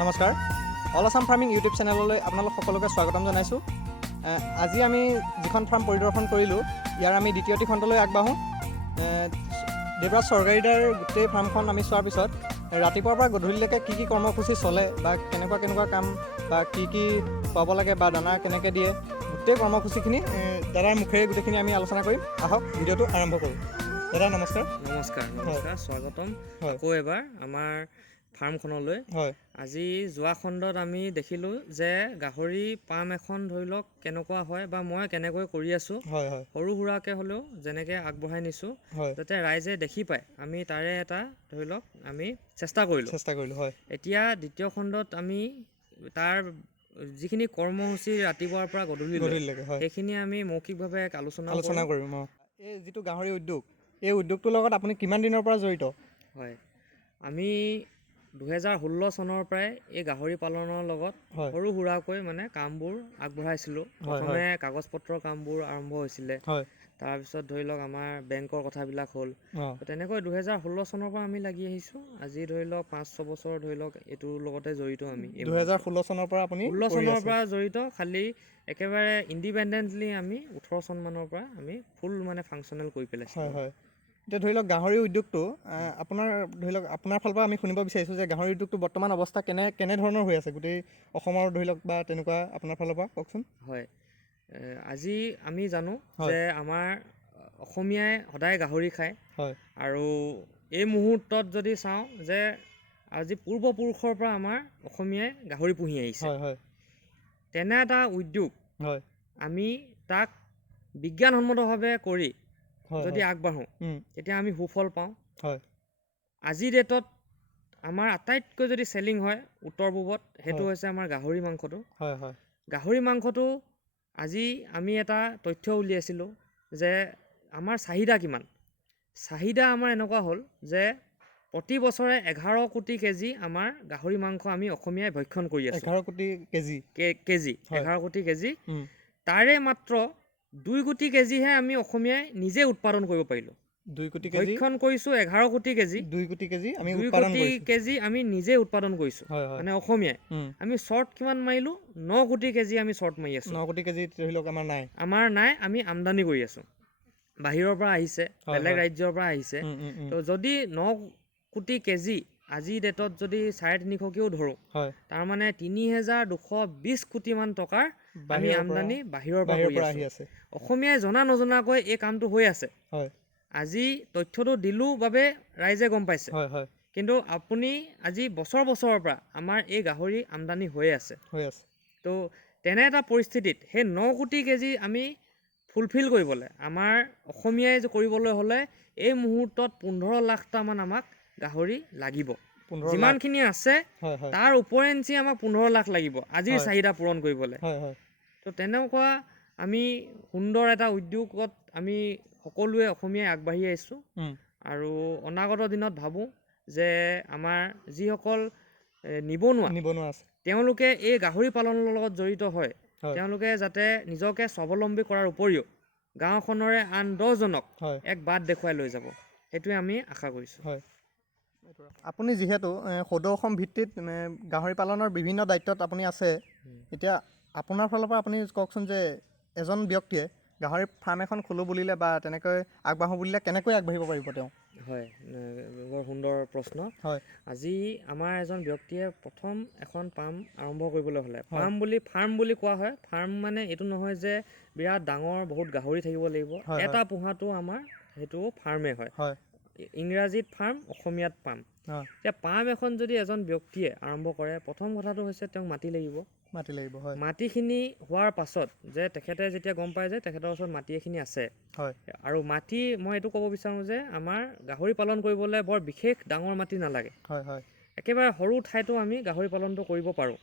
নমস্কাৰ all Assam farming YouTube চেনেললৈ আপোনালোক সকলোকে স্বাগতম জনাইছোঁ। আজি আমি যিখন ফাৰ্ম পৰিদৰ্শন কৰিলোঁ ইয়াৰ আমি দ্বিতীয়টি খণ্ডলৈ আগবাঢ়োঁ। দেৱৰাজ চৰকাৰীদাৰ গোটেই ফাৰ্মখন আমি চোৱাৰ পিছত ৰাতিপুৱাৰ পৰা গধূলিলৈকে কি কি কৰ্মসূচী চলে বা কেনেকুৱা কাম বা কি খুৱাব লাগে বা দানা কেনেকৈ দিয়ে গোটেই কৰ্মসূচীখিনি দাদাৰ মুখেৰে গোটেইখিনি আমি আলোচনা কৰিম। আহক ভিডিঅ'টো আৰম্ভ কৰোঁ। দাদা নমস্কাৰ। নমস্কাৰ স্বাগতম আকৌ এবাৰ আমাৰ ফাৰ্মখনলৈ। আজি যোৱা খণ্ডত আমি দেখিলোঁ যে গাহৰি পাম এখন ধৰি লওক কেনেকুৱা হয় বা মই কেনেকৈ কৰি আছোঁ, সৰু সুৰাকৈ হ'লেও যেনেকৈ আগবঢ়াই নিছোঁ যাতে ৰাইজে দেখি পায়, আমি তাৰে এটা ধৰি লওক আমি চেষ্টা কৰিলোঁ। এতিয়া দ্বিতীয় খণ্ডত আমি তাৰ যিখিনি কৰ্মসূচী ৰাতিপুৱাৰ পৰা গধূলিলৈকে সেইখিনি আমি মৌখিকভাৱে আলোচনা কৰিম। এই যিটো গাহৰি উদ্যোগ, এই উদ্যোগটোৰ লগত আপুনি কিমান দিনৰ পৰা জড়িত? হয়, আমি 2016 চনৰ পৰাই এই গাহৰি পালনৰ লগত সৰু সুৰাকৈ মানে কামবোৰ আগবঢ়াইছিলোঁ। প্ৰথমে কাগজ পত্ৰৰ কামবোৰ আৰম্ভ হৈছিলে, তাৰপিছত ধৰি লওক আমাৰ বেংকৰ কথাবিলাক হ'ল। তেনেকৈ 2016 চনৰ পৰা আমি লাগি আহিছোঁ। আজি ধৰি লওক 5-6 বছৰ ধৰি লওক এইটোৰ লগতে জড়িত। আমি 2016 চনৰ পৰা আপুনি 16 চনৰ পৰা জড়িত, খালি একেবাৰে ইণ্ডিপেণ্ডেণ্টলি আমি 18 চন মানৰ পৰা আমি ফুল মানে ফাংচনেল কৰি পেলাইছোঁ। এতিয়া ধৰি লওক গাহৰি উদ্যোগটো আপোনাৰ ধৰি লওক আপোনাৰ ফালৰ পৰা আমি শুনিব বিচাৰিছোঁ যে গাহৰি উদ্যোগটো বৰ্তমান অৱস্থা কেনেধৰণৰ হৈ আছে গোটেই অসমৰ ধৰি লওক বা তেনেকুৱা আপোনাৰ ফালৰ পৰা কওকচোন। হয়, আজি আমি জানো যে আমাৰ অসমীয়াই সদায় গাহৰি খায়, আৰু এই মুহূৰ্তত যদি চাওঁ যে আজি পূৰ্বপুৰুষৰ পৰা আমাৰ অসমীয়াই গাহৰি পুহি আহিছে। তেনে এটা উদ্যোগ আমি তাক বিজ্ঞানসন্মতভাৱে কৰি যদি আগবাঢ়োঁ তেতিয়া আমি সুফল পাওঁ। আজিৰ ডেটত আমাৰ আটাইতকৈ যদি চেলিং হয় উত্তৰ পূবত, সেইটো হৈছে আমাৰ গাহৰি মাংসটো। গাহৰি মাংসটো আজি আমি এটা তথ্য উলিয়াইছিলোঁ যে আমাৰ চাহিদা কিমান। চাহিদা আমাৰ এনেকুৱা হ'ল যে প্ৰতি বছৰে 11 কোটি কেজি আমাৰ গাহৰি মাংস আমি অসমীয়াই ভক্ষণ কৰি আছোঁ। 11 কোটি কেজি 11 কোটি কেজি। তাৰে মাত্ৰ 2 কোটি কেজিহে আমি অসমীয়াই নিজে উৎপাদন কৰিব পাৰিলোঁ। 2 কোটি ভক্ষণ কৰিছোঁ 11 কোটি কেজি, 2 কোটি কেজি আমি 2 উৎপাদন কোটি কৰিছোঁ। কেজি আমি নিজে উৎপাদন কৰিছোঁ। মানে অসমীয়াই আমি শ্বৰ্ট কিমান মাৰিলোঁ? 9 কোটি কেজি আমি শ্বৰ্ট মাৰি আছোঁ। 9 কোটি কেজি ধৰি লওক আমাৰ নাই, আমি আমদানি কৰি আছোঁ। বাহিৰৰ পৰা আহিছে, বেলেগ ৰাজ্যৰ পৰা আহিছে। তো যদি 9 কোটি কেজি আজিৰ ডেটত যদি 350কেও ধৰোঁ, তাৰমানে 3220 কোটিমান টকাৰ আমি আমদানি বাহিৰৰ পৰা কৰি আছোঁ। অসমীয়াই জনা নজনাকৈ এই কামটো হৈ আছে। আজি তথ্যটো দিলোঁ বাবে ৰাইজে গম পাইছে, কিন্তু আপুনি আজি বছৰৰ পৰা আমাৰ এই গাহৰি আমদানি হৈ আছে। তো তেনে এটা পৰিস্থিতিত সেই 9 কোটি কেজি আমি ফুলফিল কৰিবলৈ আমাৰ অসমীয়াই কৰিবলৈ হ'লে এই মুহূৰ্তত 15 লাখটামান আমাক গাহৰি লাগিব। যিমানখিনি আছে তাৰ ওপৰেঞ্চি আমাক 15 লাখ লাগিব আজিৰ চাহিদা পূৰণ কৰিবলৈ। তো তেনেকুৱা আমি সুন্দৰ এটা উদ্যোগত আমি সকলোৱে অসমীয়াই আগবাঢ়ি আহিছোঁ, আৰু অনাগত দিনত ভাবোঁ যে আমাৰ যিসকল নিবনুৱা আছে তেওঁলোকে এই গাহৰি পালনৰ লগত জড়িত হয়, তেওঁলোকে যাতে নিজকে স্বাৱলম্বী কৰাৰ উপৰিও গাঁওখনৰে আন 10জনক এক বাট দেখুৱাই লৈ যাব, সেইটোৱে আমি আশা কৰিছোঁ। আপুনি যিহেতু সদৌ অসম ভিত্তিত গাহৰি পালনৰ বিভিন্ন দায়িত্বত আপুনি আছে, এতিয়া আপোনাৰ ফালৰ পৰা আপুনি কওকচোন যে এজন ব্যক্তিয়ে গাহৰি ফাৰ্ম এখন খোলোঁ বুলিলে বা তেনেকৈ আগবাঢ়োঁ বুলিলে কেনেকৈ আগবাঢ়িব পাৰিব তেওঁ? হয়, বৰ সুন্দৰ প্ৰশ্ন। আজি আমাৰ এজন ব্যক্তিয়ে প্ৰথম এখন ফাৰ্ম আৰম্ভ কৰিবলৈ হ'লে, ফাৰ্ম বুলি কোৱা হয়। ফাৰ্ম মানে এইটো নহয় যে বিৰাট ডাঙৰ বহুত গাহৰি থাকিব লাগিব। এটা পোহাটো আমাৰ সেইটো ফাৰ্মেই হয়। ইংৰাজীত ফাৰ্ম, অসমীয়াত পাম। এতিয়া পাম এখন যদি এজন ব্যক্তিয়ে আৰম্ভ কৰে, প্ৰথম কথাটো হৈছে তেওঁক মাটি লাগিব। মাটিখিনি হোৱাৰ পাছত যে তেখেতে যেতিয়া গম পায় যে তেখেতৰ ওচৰত মাটি এখিনি আছে, আৰু মাটি মই এইটো ক'ব বিচাৰোঁ যে আমাৰ গাহৰি পালন কৰিবলৈ বৰ বিশেষ ডাঙৰ মাটি নালাগে। একেবাৰে সৰু ঠাইতো আমি গাহৰি পালনটো কৰিব পাৰোঁ।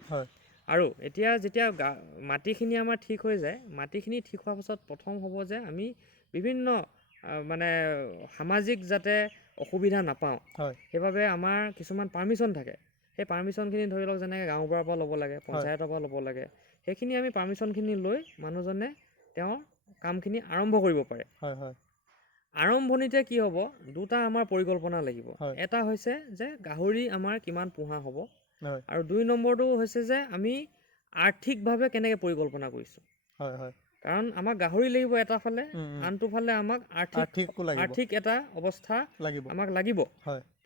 আৰু এতিয়া যেতিয়া মাটিখিনি আমাৰ ঠিক হৈ যায়, মাটিখিনি ঠিক হোৱাৰ পাছত প্ৰথম হ'ব যে আমি বিভিন্ন মানে সামাজিক যাতে অসুবিধা নাপাওঁ, সেইবাবে আমাৰ কিছুমান পাৰ্মিশ্যন থাকে। সেই পাৰ্মিশ্যনখিনি ধৰি লওক যেনেকৈ গাঁওবুঢ়াৰ পৰা ল'ব লাগে, পঞ্চায়তৰ পৰা ল'ব লাগে, সেইখিনি আমি পাৰ্মিশ্যনখিনি লৈ মানুহজনে তেওঁৰ কামখিনি আৰম্ভ কৰিব পাৰে। আৰম্ভণিতে কি হ'ব, দুটা আমাৰ পৰিকল্পনা লাগিব। এটা হৈছে যে গাহৰি আমাৰ কিমান পোহা হ'ব, আৰু 2 নম্বৰটো হৈছে যে আমি আৰ্থিকভাৱে কেনেকৈ পৰিকল্পনা কৰিছোঁ। কাৰণ আমাক গাহৰি লাগিব এটা ফালে, আনটো ফালে আমাক আৰ্থিক এটা অৱস্থা আমাক লাগিব।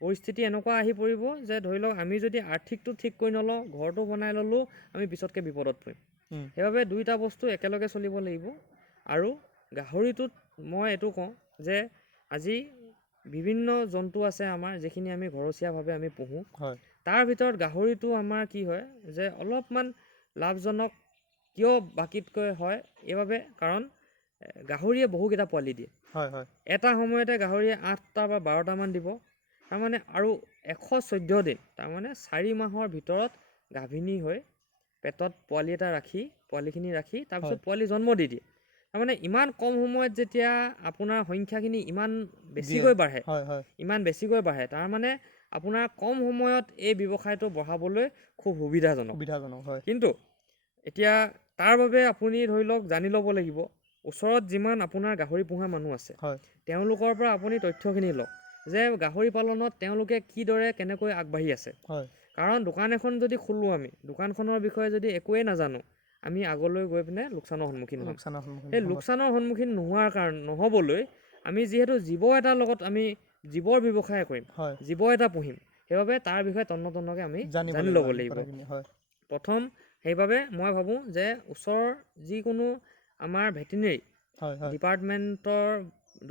পৰিস্থিতি এনেকুৱা আহি পৰিব যে ধৰি লওক আমি যদি আৰ্থিকটো ঠিক কৰি নলওঁ, ঘৰটো বনাই ল'লোঁ, আমি পিছতকৈ বিপদত পৰিম। সেইবাবে 2টা বস্তু একেলগে চলিব লাগিব। আৰু গাহৰিটোত মই এইটো কওঁ যে আজি বিভিন্ন জন্তু আছে আমাৰ যিখিনি আমি ঘৰচীয়াভাৱে আমি পুহোঁ। তাৰ ভিতৰত গাহৰিটো আমাৰ কি হয় যে অলপমান লাভজনক কিয় বাকীতকৈ হয় এইবাবে কাৰণ গাহৰিয়ে বহুকেইটা পোৱালি দিয়ে। এটা সময়তে গাহৰিয়ে 8টা বা 12টামান দিব। তাৰমানে আৰু 114 দিন, তাৰমানে 4 মাহৰ ভিতৰত গাভিনী হৈ পেটত পোৱালি এটা ৰাখি পোৱালিখিনি ৰাখি তাৰপিছত পোৱালি জন্ম দি দিয়ে। তাৰমানে ইমান কম সময়ত যেতিয়া আপোনাৰ সংখ্যাখিনি ইমান বেছিকৈ বাঢ়ে, তাৰমানে আপোনাৰ কম সময়ত এই ব্যৱসায়টো বঢ়াবলৈ খুব সুবিধাজনক। কিন্তু এতিয়া তাৰ বাবে আপুনি ধৰি লওক জানি ল'ব লাগিব ওচৰত যিমান আপোনাৰ গাহৰি পোহা মানুহ আছে তেওঁলোকৰ পৰা আপুনি তথ্যখিনি লওক যে গাহৰি পালনত তেওঁলোকে কিদৰে কেনেকৈ আগবাঢ়ি আছে। কাৰণ দোকান এখন যদি খোলোঁ, আমি দোকানখনৰ বিষয়ে যদি একোৱেই নাজানো, আমি আগলৈ গৈ পিনে লোকচানৰ সন্মুখীন হ'ম। সেই লোকচানৰ সন্মুখীন নহ'বলৈ আমি যিহেতু জীৱ এটাৰ লগত আমি জীৱৰ ব্যৱসায় কৰিম, জীৱ এটা পুহিম, সেইবাবে তাৰ বিষয়ে তন্নতন্নকৈ আমি জানি ল'ব লাগিব প্ৰথম। সেইবাবে মই ভাবোঁ যে ওচৰৰ যিকোনো আমাৰ ভেটেনেৰি ডিপাৰ্টমেণ্টৰ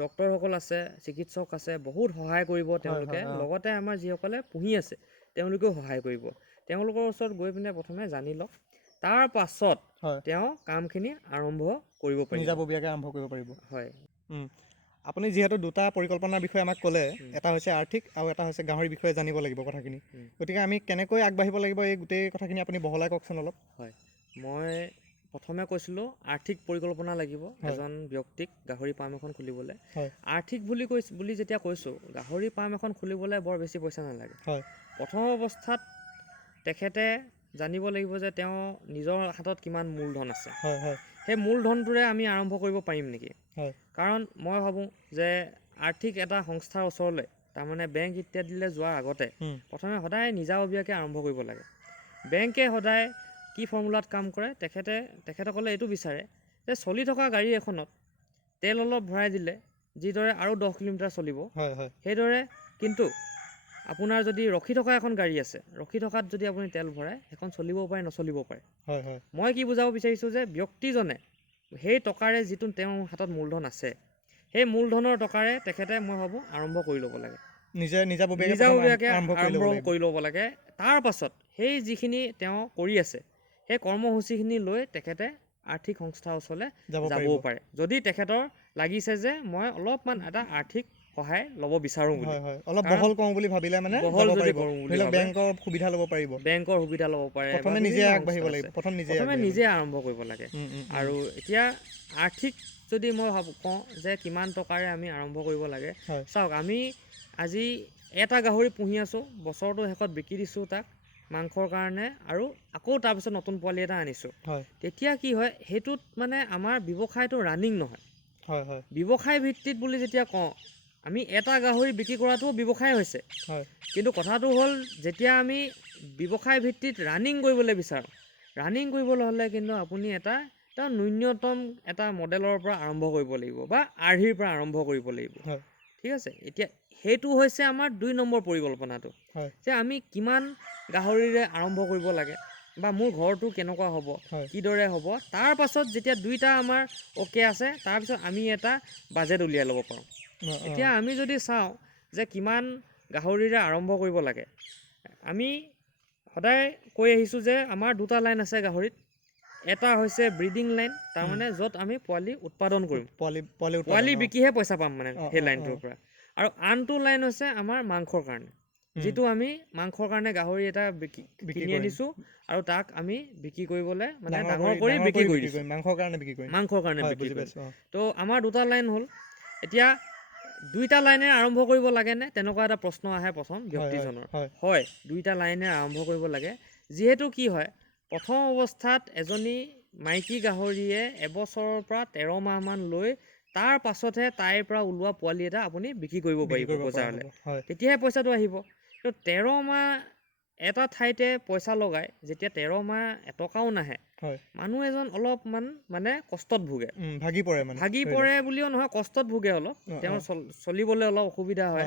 ডক্তৰসকল আছে, চিকিৎসক আছে, বহুত সহায় কৰিব তেওঁলোকে। লগতে আমাৰ যিসকলে পুহি আছে তেওঁলোকেও সহায় কৰিব। তেওঁলোকৰ ওচৰত গৈ পিনে প্ৰথমে জানি লওক, তাৰ পাছত তেওঁ কামখিনি আৰম্ভ কৰিব পাৰিব। আপুনি যিহেতু 2টা পৰিকল্পনাৰ বিষয়ে আমাক ক'লে, এটা হৈছে আৰ্থিক আৰু এটা হৈছে গাহৰিৰ বিষয়ে জানিব লাগিব কথাখিনি। গতিকে আমি কেনেকৈ আগবাঢ়িব লাগিব এই গোটেই কথাখিনি আপুনি বহলাই কওকচোন অলপ। মই প্ৰথমে কৈছিলোঁ আৰ্থিক পৰিকল্পনা লাগিব এজন ব্যক্তিক গাহৰি ফাৰ্ম এখন খুলিবলৈ। আৰ্থিক বুলি যেতিয়া কৈছোঁ, গাহৰি ফাৰ্ম এখন খুলিবলৈ বৰ বেছি পইচা নালাগে। প্ৰথম অৱস্থাত তেখেতে জানিব লাগিব যে তেওঁ নিজৰ হাতত কিমান মূলধন আছে। সেই মূলধনটোৰে আমি আৰম্ভ কৰিব পাৰিম নেকি। কাৰণ মই ভাবোঁ যে আৰ্থিক এটা সংস্থাৰ ওচৰলৈ, তাৰমানে বেংক ইত্যাদিলৈ যোৱাৰ আগতে প্ৰথমে সদায় নিজাববীয়াকৈ আৰম্ভ কৰিব লাগে। বেংকে সদায় কি ফৰ্মুলাত কাম কৰে, তেখেতসকলে এইটো বিচাৰে যে চলি থকা গাড়ী এখনত তেল অলপ ভৰাই দিলে যিদৰে আৰু 10 কিলোমিটাৰ চলিব, সেইদৰে কিন্তু আপোনাৰ যদি ৰখি থকা এখন গাড়ী আছে, ৰখি থকাত যদি আপুনি তেল ভৰাই সেইখন চলিব পাৰে, নচলিব পাৰে। মই কি বুজাব বিচাৰিছোঁ যে ব্যক্তিজনে সেই টকাৰে যিটো তেওঁৰ হাতত মূলধন আছে, সেই মূলধনৰ টকাৰে তেখেতে মই ভাবোঁ আৰম্ভ কৰি ল'ব লাগে, নিজাববীয়াকৈ আৰম্ভ কৰি ল'ব লাগে। তাৰ পাছত সেই যিখিনি তেওঁ কৰি আছে সেই কৰ্মসূচীখিনি লৈ তেখেতে আৰ্থিক সংস্থাৰ ওচৰলৈ যাবও পাৰে, যদি তেখেতৰ লাগিছে যে মই অলপমান এটা আৰ্থিক সহায় ল'ব বিচাৰোঁ বুলি, অলপ বহল কৰোঁ বুলি ভাবিলে মানে বেংকৰ সুবিধা ল'ব পাৰিব, প্ৰথমে নিজে আৰম্ভ কৰিব লাগে। আৰু এতিয়া আৰ্থিক যদি মই কওঁ যে কিমান টকাৰে আমি আৰম্ভ কৰিব লাগে, চাওক আমি আজি এটা গাহৰি পুহি আছোঁ, বছৰটো শেষত বিকি দিছোঁ তাক মাংসৰ কাৰণে, আৰু আকৌ তাৰপিছত নতুন পোৱালি এটা আনিছোঁ। তেতিয়া কি হয়, সেইটোত মানে আমাৰ ব্যৱসায়টো ৰানিং নহয়। ব্যৱসায় ভিত্তিত বুলি যেতিয়া কওঁ, আমি এটা গাহৰি বিক্ৰী কৰাটোও ব্যৱসায় হৈছে। কিন্তু কথাটো হ'ল যেতিয়া আমি ব্যৱসায় ভিত্তিত ৰানিং কৰিবলৈ বিচাৰোঁ, ৰানিং কৰিবলৈ হ'লে কিন্তু আপুনি এটা ন্যূনতম এটা মডেলৰ পৰা আৰম্ভ কৰিব লাগিব বা আৰ্হিৰ পৰা আৰম্ভ কৰিব লাগিব। ঠিক আছে, এতিয়া সেইটো হৈছে আমাৰ 2 নম্বৰ পৰিকল্পনাটো, যে আমি কিমান গাহৰিৰে আৰম্ভ কৰিব লাগে বা মোৰ ঘৰটো কেনেকুৱা হ'ব, কিদৰে হ'ব। তাৰ পাছত যেতিয়া 2টা আমাৰ অ'কে আছে, তাৰপিছত আমি এটা বাজেট উলিয়াই ল'ব পাৰোঁ। এতিয়া আমি যদি চাওঁ যে কিমান গাহৰিৰে আৰম্ভ কৰিব লাগে, আমি সদায় কৈ আহিছোঁ যে আমাৰ 2টা লাইন আছে গাহৰিত। এটা হৈছে ব্ৰিডিং লাইন, তাৰমানে য'ত আমি পোৱালি উৎপাদন কৰিম, পোৱালি বিকিহে পইচা পাম মানে সেই লাইনটোৰ পৰা। আৰু আনটো লাইন হৈছে আমাৰ মাংসৰ কাৰণে, যিটো আমি মাংসৰ কাৰণে গাহৰি এটা কিনি আনিছোঁ আৰু তাক আমি বিক্ৰী কৰিবলৈ মানে ডাঙৰ কৰি বিক্ৰী কৰি দিছোঁ, মাংসৰ কাৰণে বিক্ৰী কৰিছোঁ। তো আমাৰ 2টা লাইন হ'ল। এতিয়া 2টা লাইনেৰে আৰম্ভ কৰিব লাগেনে, তেনেকুৱা এটা প্ৰশ্ন আহে প্ৰথম ব্যক্তিজনৰ। হয়, 2টা লাইনেৰে আৰম্ভ কৰিব লাগে। যিহেতু কি হয়, প্ৰথম অৱস্থাত এজনী মাইকী গাহৰিয়ে এবছৰৰ পৰা 13 মাহমান লৈ তাৰ পাছতহে তাইৰ পৰা ওলোৱা পোৱালি এটা আপুনি বিক্ৰী কৰিব পাৰিব বজাৰলৈ, তেতিয়াহে পইচাটো আহিব। তো 13 মাহ এটা ঠাইতে পইচা লগাই যেতিয়া 13 মাহ এটকাও নাহে, মানুহ এজন অলপমান মানে কষ্টত ভোগে, ভাগি পৰে বুলিও নহয়, কষ্টত ভোগে অলপ, তেওঁৰ চলিবলৈ অলপ অসুবিধা হয়।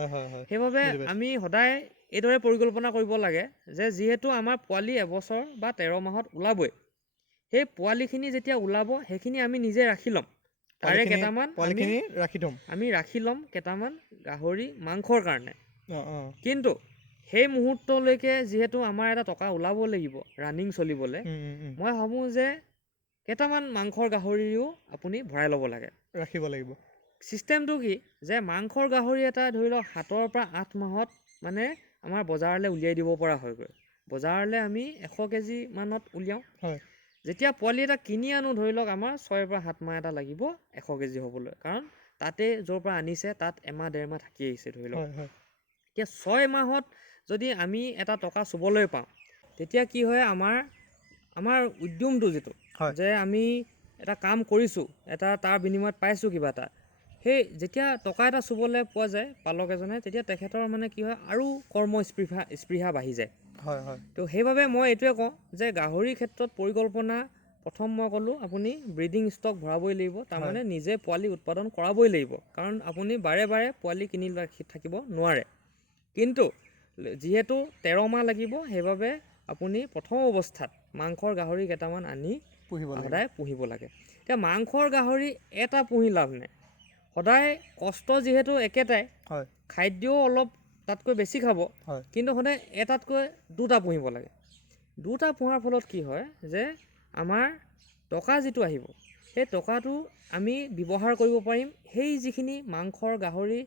সেইবাবে আমি সদায় এইদৰে পৰিকল্পনা কৰিব লাগে যে যিহেতু আমাৰ পোৱালি এবছৰ বা 13 মাহত ওলাবই, সেই পোৱালিখিনি যেতিয়া ওলাব সেইখিনি আমি নিজে ৰাখি ল'ম, তাৰে কেইটামান আমি ৰাখি ল'ম কেইটামান গাহৰি মাংসৰ কাৰণে। কিন্তু সেই মুহূৰ্তলৈকে যিহেতু আমাৰ এটা টকা ওলাব লাগিব ৰানিং চলিবলৈ, মই ভাবোঁ যে কেইটামান মাংসৰ গাহৰিও আপুনি ভৰাই ল'ব লাগে, ৰাখিব লাগিব। ছিষ্টেমটো কি যে মাংসৰ গাহৰি এটা ধৰি লওক 7 পৰা 8 মাহত মানে আমাৰ বজাৰলৈ উলিয়াই দিব পৰা হয়গৈ। বজাৰলৈ আমি 100 কেজি মানত উলিয়াওঁ। যেতিয়া পোৱালি এটা কিনি আনো ধৰি লওক আমাৰ 6 পৰা 7 মাহ এটা লাগিব 100 কেজি হ'বলৈ, কাৰণ তাতে য'ৰ পৰা আনিছে তাত এমাহ 1.5 মাহ থাকি আহিছে ধৰি লওক। এতিয়া 6 মাহত যদি আমি এটা টকা চুবলৈ পাওঁ, তেতিয়া কি হয়, আমাৰ উদ্যমটো যিটো যে আমি এটা কাম কৰিছোঁ, এটা তাৰ বিনিময়ত পাইছোঁ কিবা এটা, সেই যেতিয়া টকা এটা চুবলৈ পোৱা যায় পালক এজনে, তেতিয়া তেখেতৰ মানে কি হয় আৰু স্পৃহা বাঢ়ি যায়। তো সেইবাবে মই এইটোৱে কওঁ যে গাহৰিৰ ক্ষেত্ৰত পৰিকল্পনা, প্ৰথম মই ক'লোঁ আপুনি ব্ৰিডিং ষ্টক ভৰাবই লাগিব, তাৰমানে নিজে পোৱালি উৎপাদন কৰাবই লাগিব, কাৰণ আপুনি বাৰে বাৰে পোৱালি কিনি ৰাখি থাকিব নোৱাৰে। কিন্তু যিহেতু 13 মাহ লাগিব, সেইবাবে আপুনি প্ৰথম অৱস্থাত মাংসৰ গাহৰি কেইটামান আনি সদায় পুহিব লাগে। এতিয়া মাংসৰ গাহৰি এটা পুহি লাভ নাই, সদায় কষ্ট যিহেতু একেটাই, খাদ্যও অলপ তাতকৈ বেছি খাব, কিন্তু সদায় এটাতকৈ 2টা পুহিব লাগে। 2টা পোহাৰ ফলত কি হয় যে আমাৰ টকা যিটো আহিব, সেই টকাটো আমি ব্যৱহাৰ কৰিব পাৰিম সেই যিখিনি মাংসৰ গাহৰি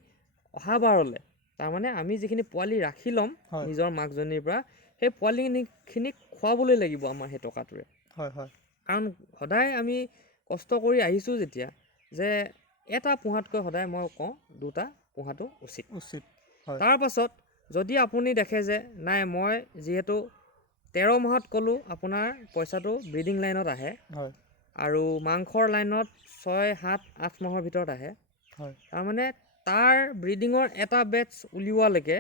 অহা বাৰলৈ, তাৰমানে আমি যিখিনি পোৱালি ৰাখি ল'ম নিজৰ মাকজনীৰ পৰা, সেই পোৱালিখিনিক খুৱাবলৈ লাগিব আমাৰ সেই টকাটোৰে। কাৰণ সদায় আমি কষ্ট কৰি আহিছোঁ যেতিয়া, যে এটা পোহাতকৈ সদায় মই কওঁ 2টা পোহাটো উচিত। তাৰ পাছত যদি আপুনি দেখে যে নাই, মই যিহেতু 13 মাহত ক'লোঁ আপোনাৰ পইচাটো ব্ৰিডিং লাইনত আহে, আৰু মাংসৰ লাইনত 6, 7, 8 মাহৰ ভিতৰত আহে, তাৰমানে তাৰ ব্ৰিডিঙৰ এটা বেটছ উলিওৱালৈকে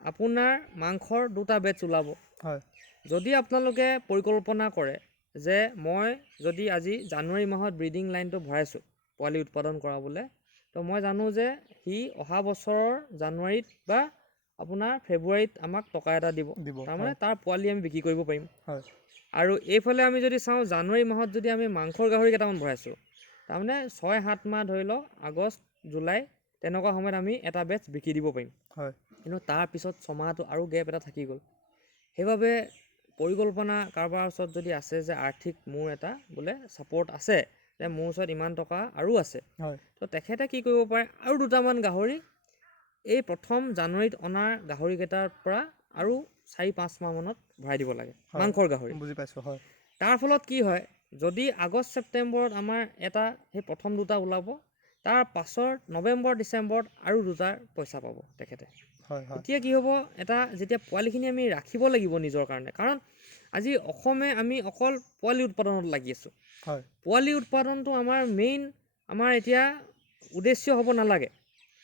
আপোনাৰ মাংসৰ 2টা বেটছ ওলাব। যদি আপোনালোকে পৰিকল্পনা কৰে যে মই যদি আজি জানুৱাৰী মাহত ব্ৰিডিং লাইনটো ভৰাইছোঁ পোৱালি উৎপাদন কৰাবলৈ, তো মই জানো যে সি অহা বছৰৰ জানুৱাৰীত বা আপোনাৰ ফেব্ৰুৱাৰীত আমাক টকা এটা দিব, তাৰমানে তাৰ পোৱালি আমি বিক্ৰী কৰিব পাৰিম। আৰু এইফালে আমি যদি চাওঁ জানুৱাৰী মাহত যদি আমি মাংসৰ গাহৰি কেইটামান ভৰাইছোঁ, তাৰমানে 6, 7 মাহ ধৰি লওক, আগষ্ট, জুলাই তেনেকুৱা সময়ত আমি এটা বেটছ বিক্ৰী দিব পাৰিম। কিন্তু তাৰপিছত 6 মাহটো আৰু গেপ এটা থাকি গ'ল। সেইবাবে পৰিকল্পনা কাৰোবাৰ ওচৰত যদি আছে যে আৰ্থিক মোৰ এটা বোলে ছাপৰ্ট আছে, যে মোৰ ওচৰত ইমান টকা আৰু আছে, তো তেখেতে কি কৰিব পাৰে, আৰু 2টামান গাহৰি এই প্ৰথম জানুৱাৰীত অনা গাহৰিকেইটাৰ পৰা আৰু 4-5 মাহ মানত ভৰাই দিব লাগে মাংসৰ গাহৰি। বুজি পাইছোঁ। তাৰ ফলত কি হয়, যদি আগষ্ট ছেপ্টেম্বৰত আমাৰ এটা সেই প্ৰথম 2টা ওলাব, তাৰ পাছৰ নৱেম্বৰ ডিচেম্বৰত আৰু 2টাৰ পইচা পাব তেখেতে। এতিয়া কি হ'ব, এটা যেতিয়া পোৱালিখিনি আমি ৰাখিব লাগিব নিজৰ কাৰণে, কাৰণ আজি অসমে আমি অকল পোৱালি উৎপাদনত লাগি আছোঁ। পোৱালি উৎপাদনটো আমাৰ মেইন, আমাৰ এতিয়া উদ্দেশ্য হ'ব নালাগে।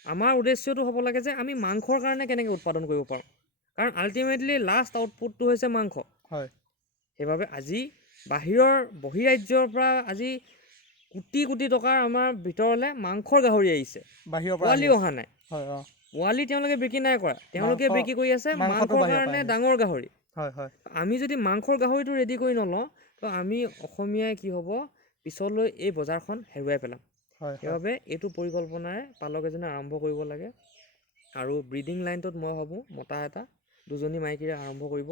আমাৰ উদ্দেশ্যটো হ'ব লাগে যে আমি মাংসৰ কাৰণে কেনেকৈ উৎপাদন কৰিব পাৰোঁ, কাৰণ আল্টিমেটলি লাষ্ট আউটপুটটো হৈছে মাংস। সেইবাবে আজি বহিৰাজ্যৰ পৰা আজি কোটি কোটি টকাৰ আমাৰ ভিতৰলৈ মাংসৰ গাহৰি আহিছে, পোৱালি অহা নাই। পোৱালি তেওঁলোকে বিক্ৰী নাই কৰা, তেওঁলোকে বিক্ৰী কৰি আছে মাংসৰ কাৰণে ডাঙৰ গাহৰি। আমি যদি মাংসৰ গাহৰিটো ৰেডি কৰি নলওঁ, তো আমি অসমীয়াই কি হ'ব, পিছলৈ এই বজাৰখন হেৰুৱাই পেলাম। সেইবাবে এইটো পৰিকল্পনাৰে পালক এজনে আৰম্ভ কৰিব লাগে। আৰু ব্ৰিডিং লাইনটোত মই ভাবোঁ মতা এটা 2জনী মাইকীৰে আৰম্ভ কৰিব,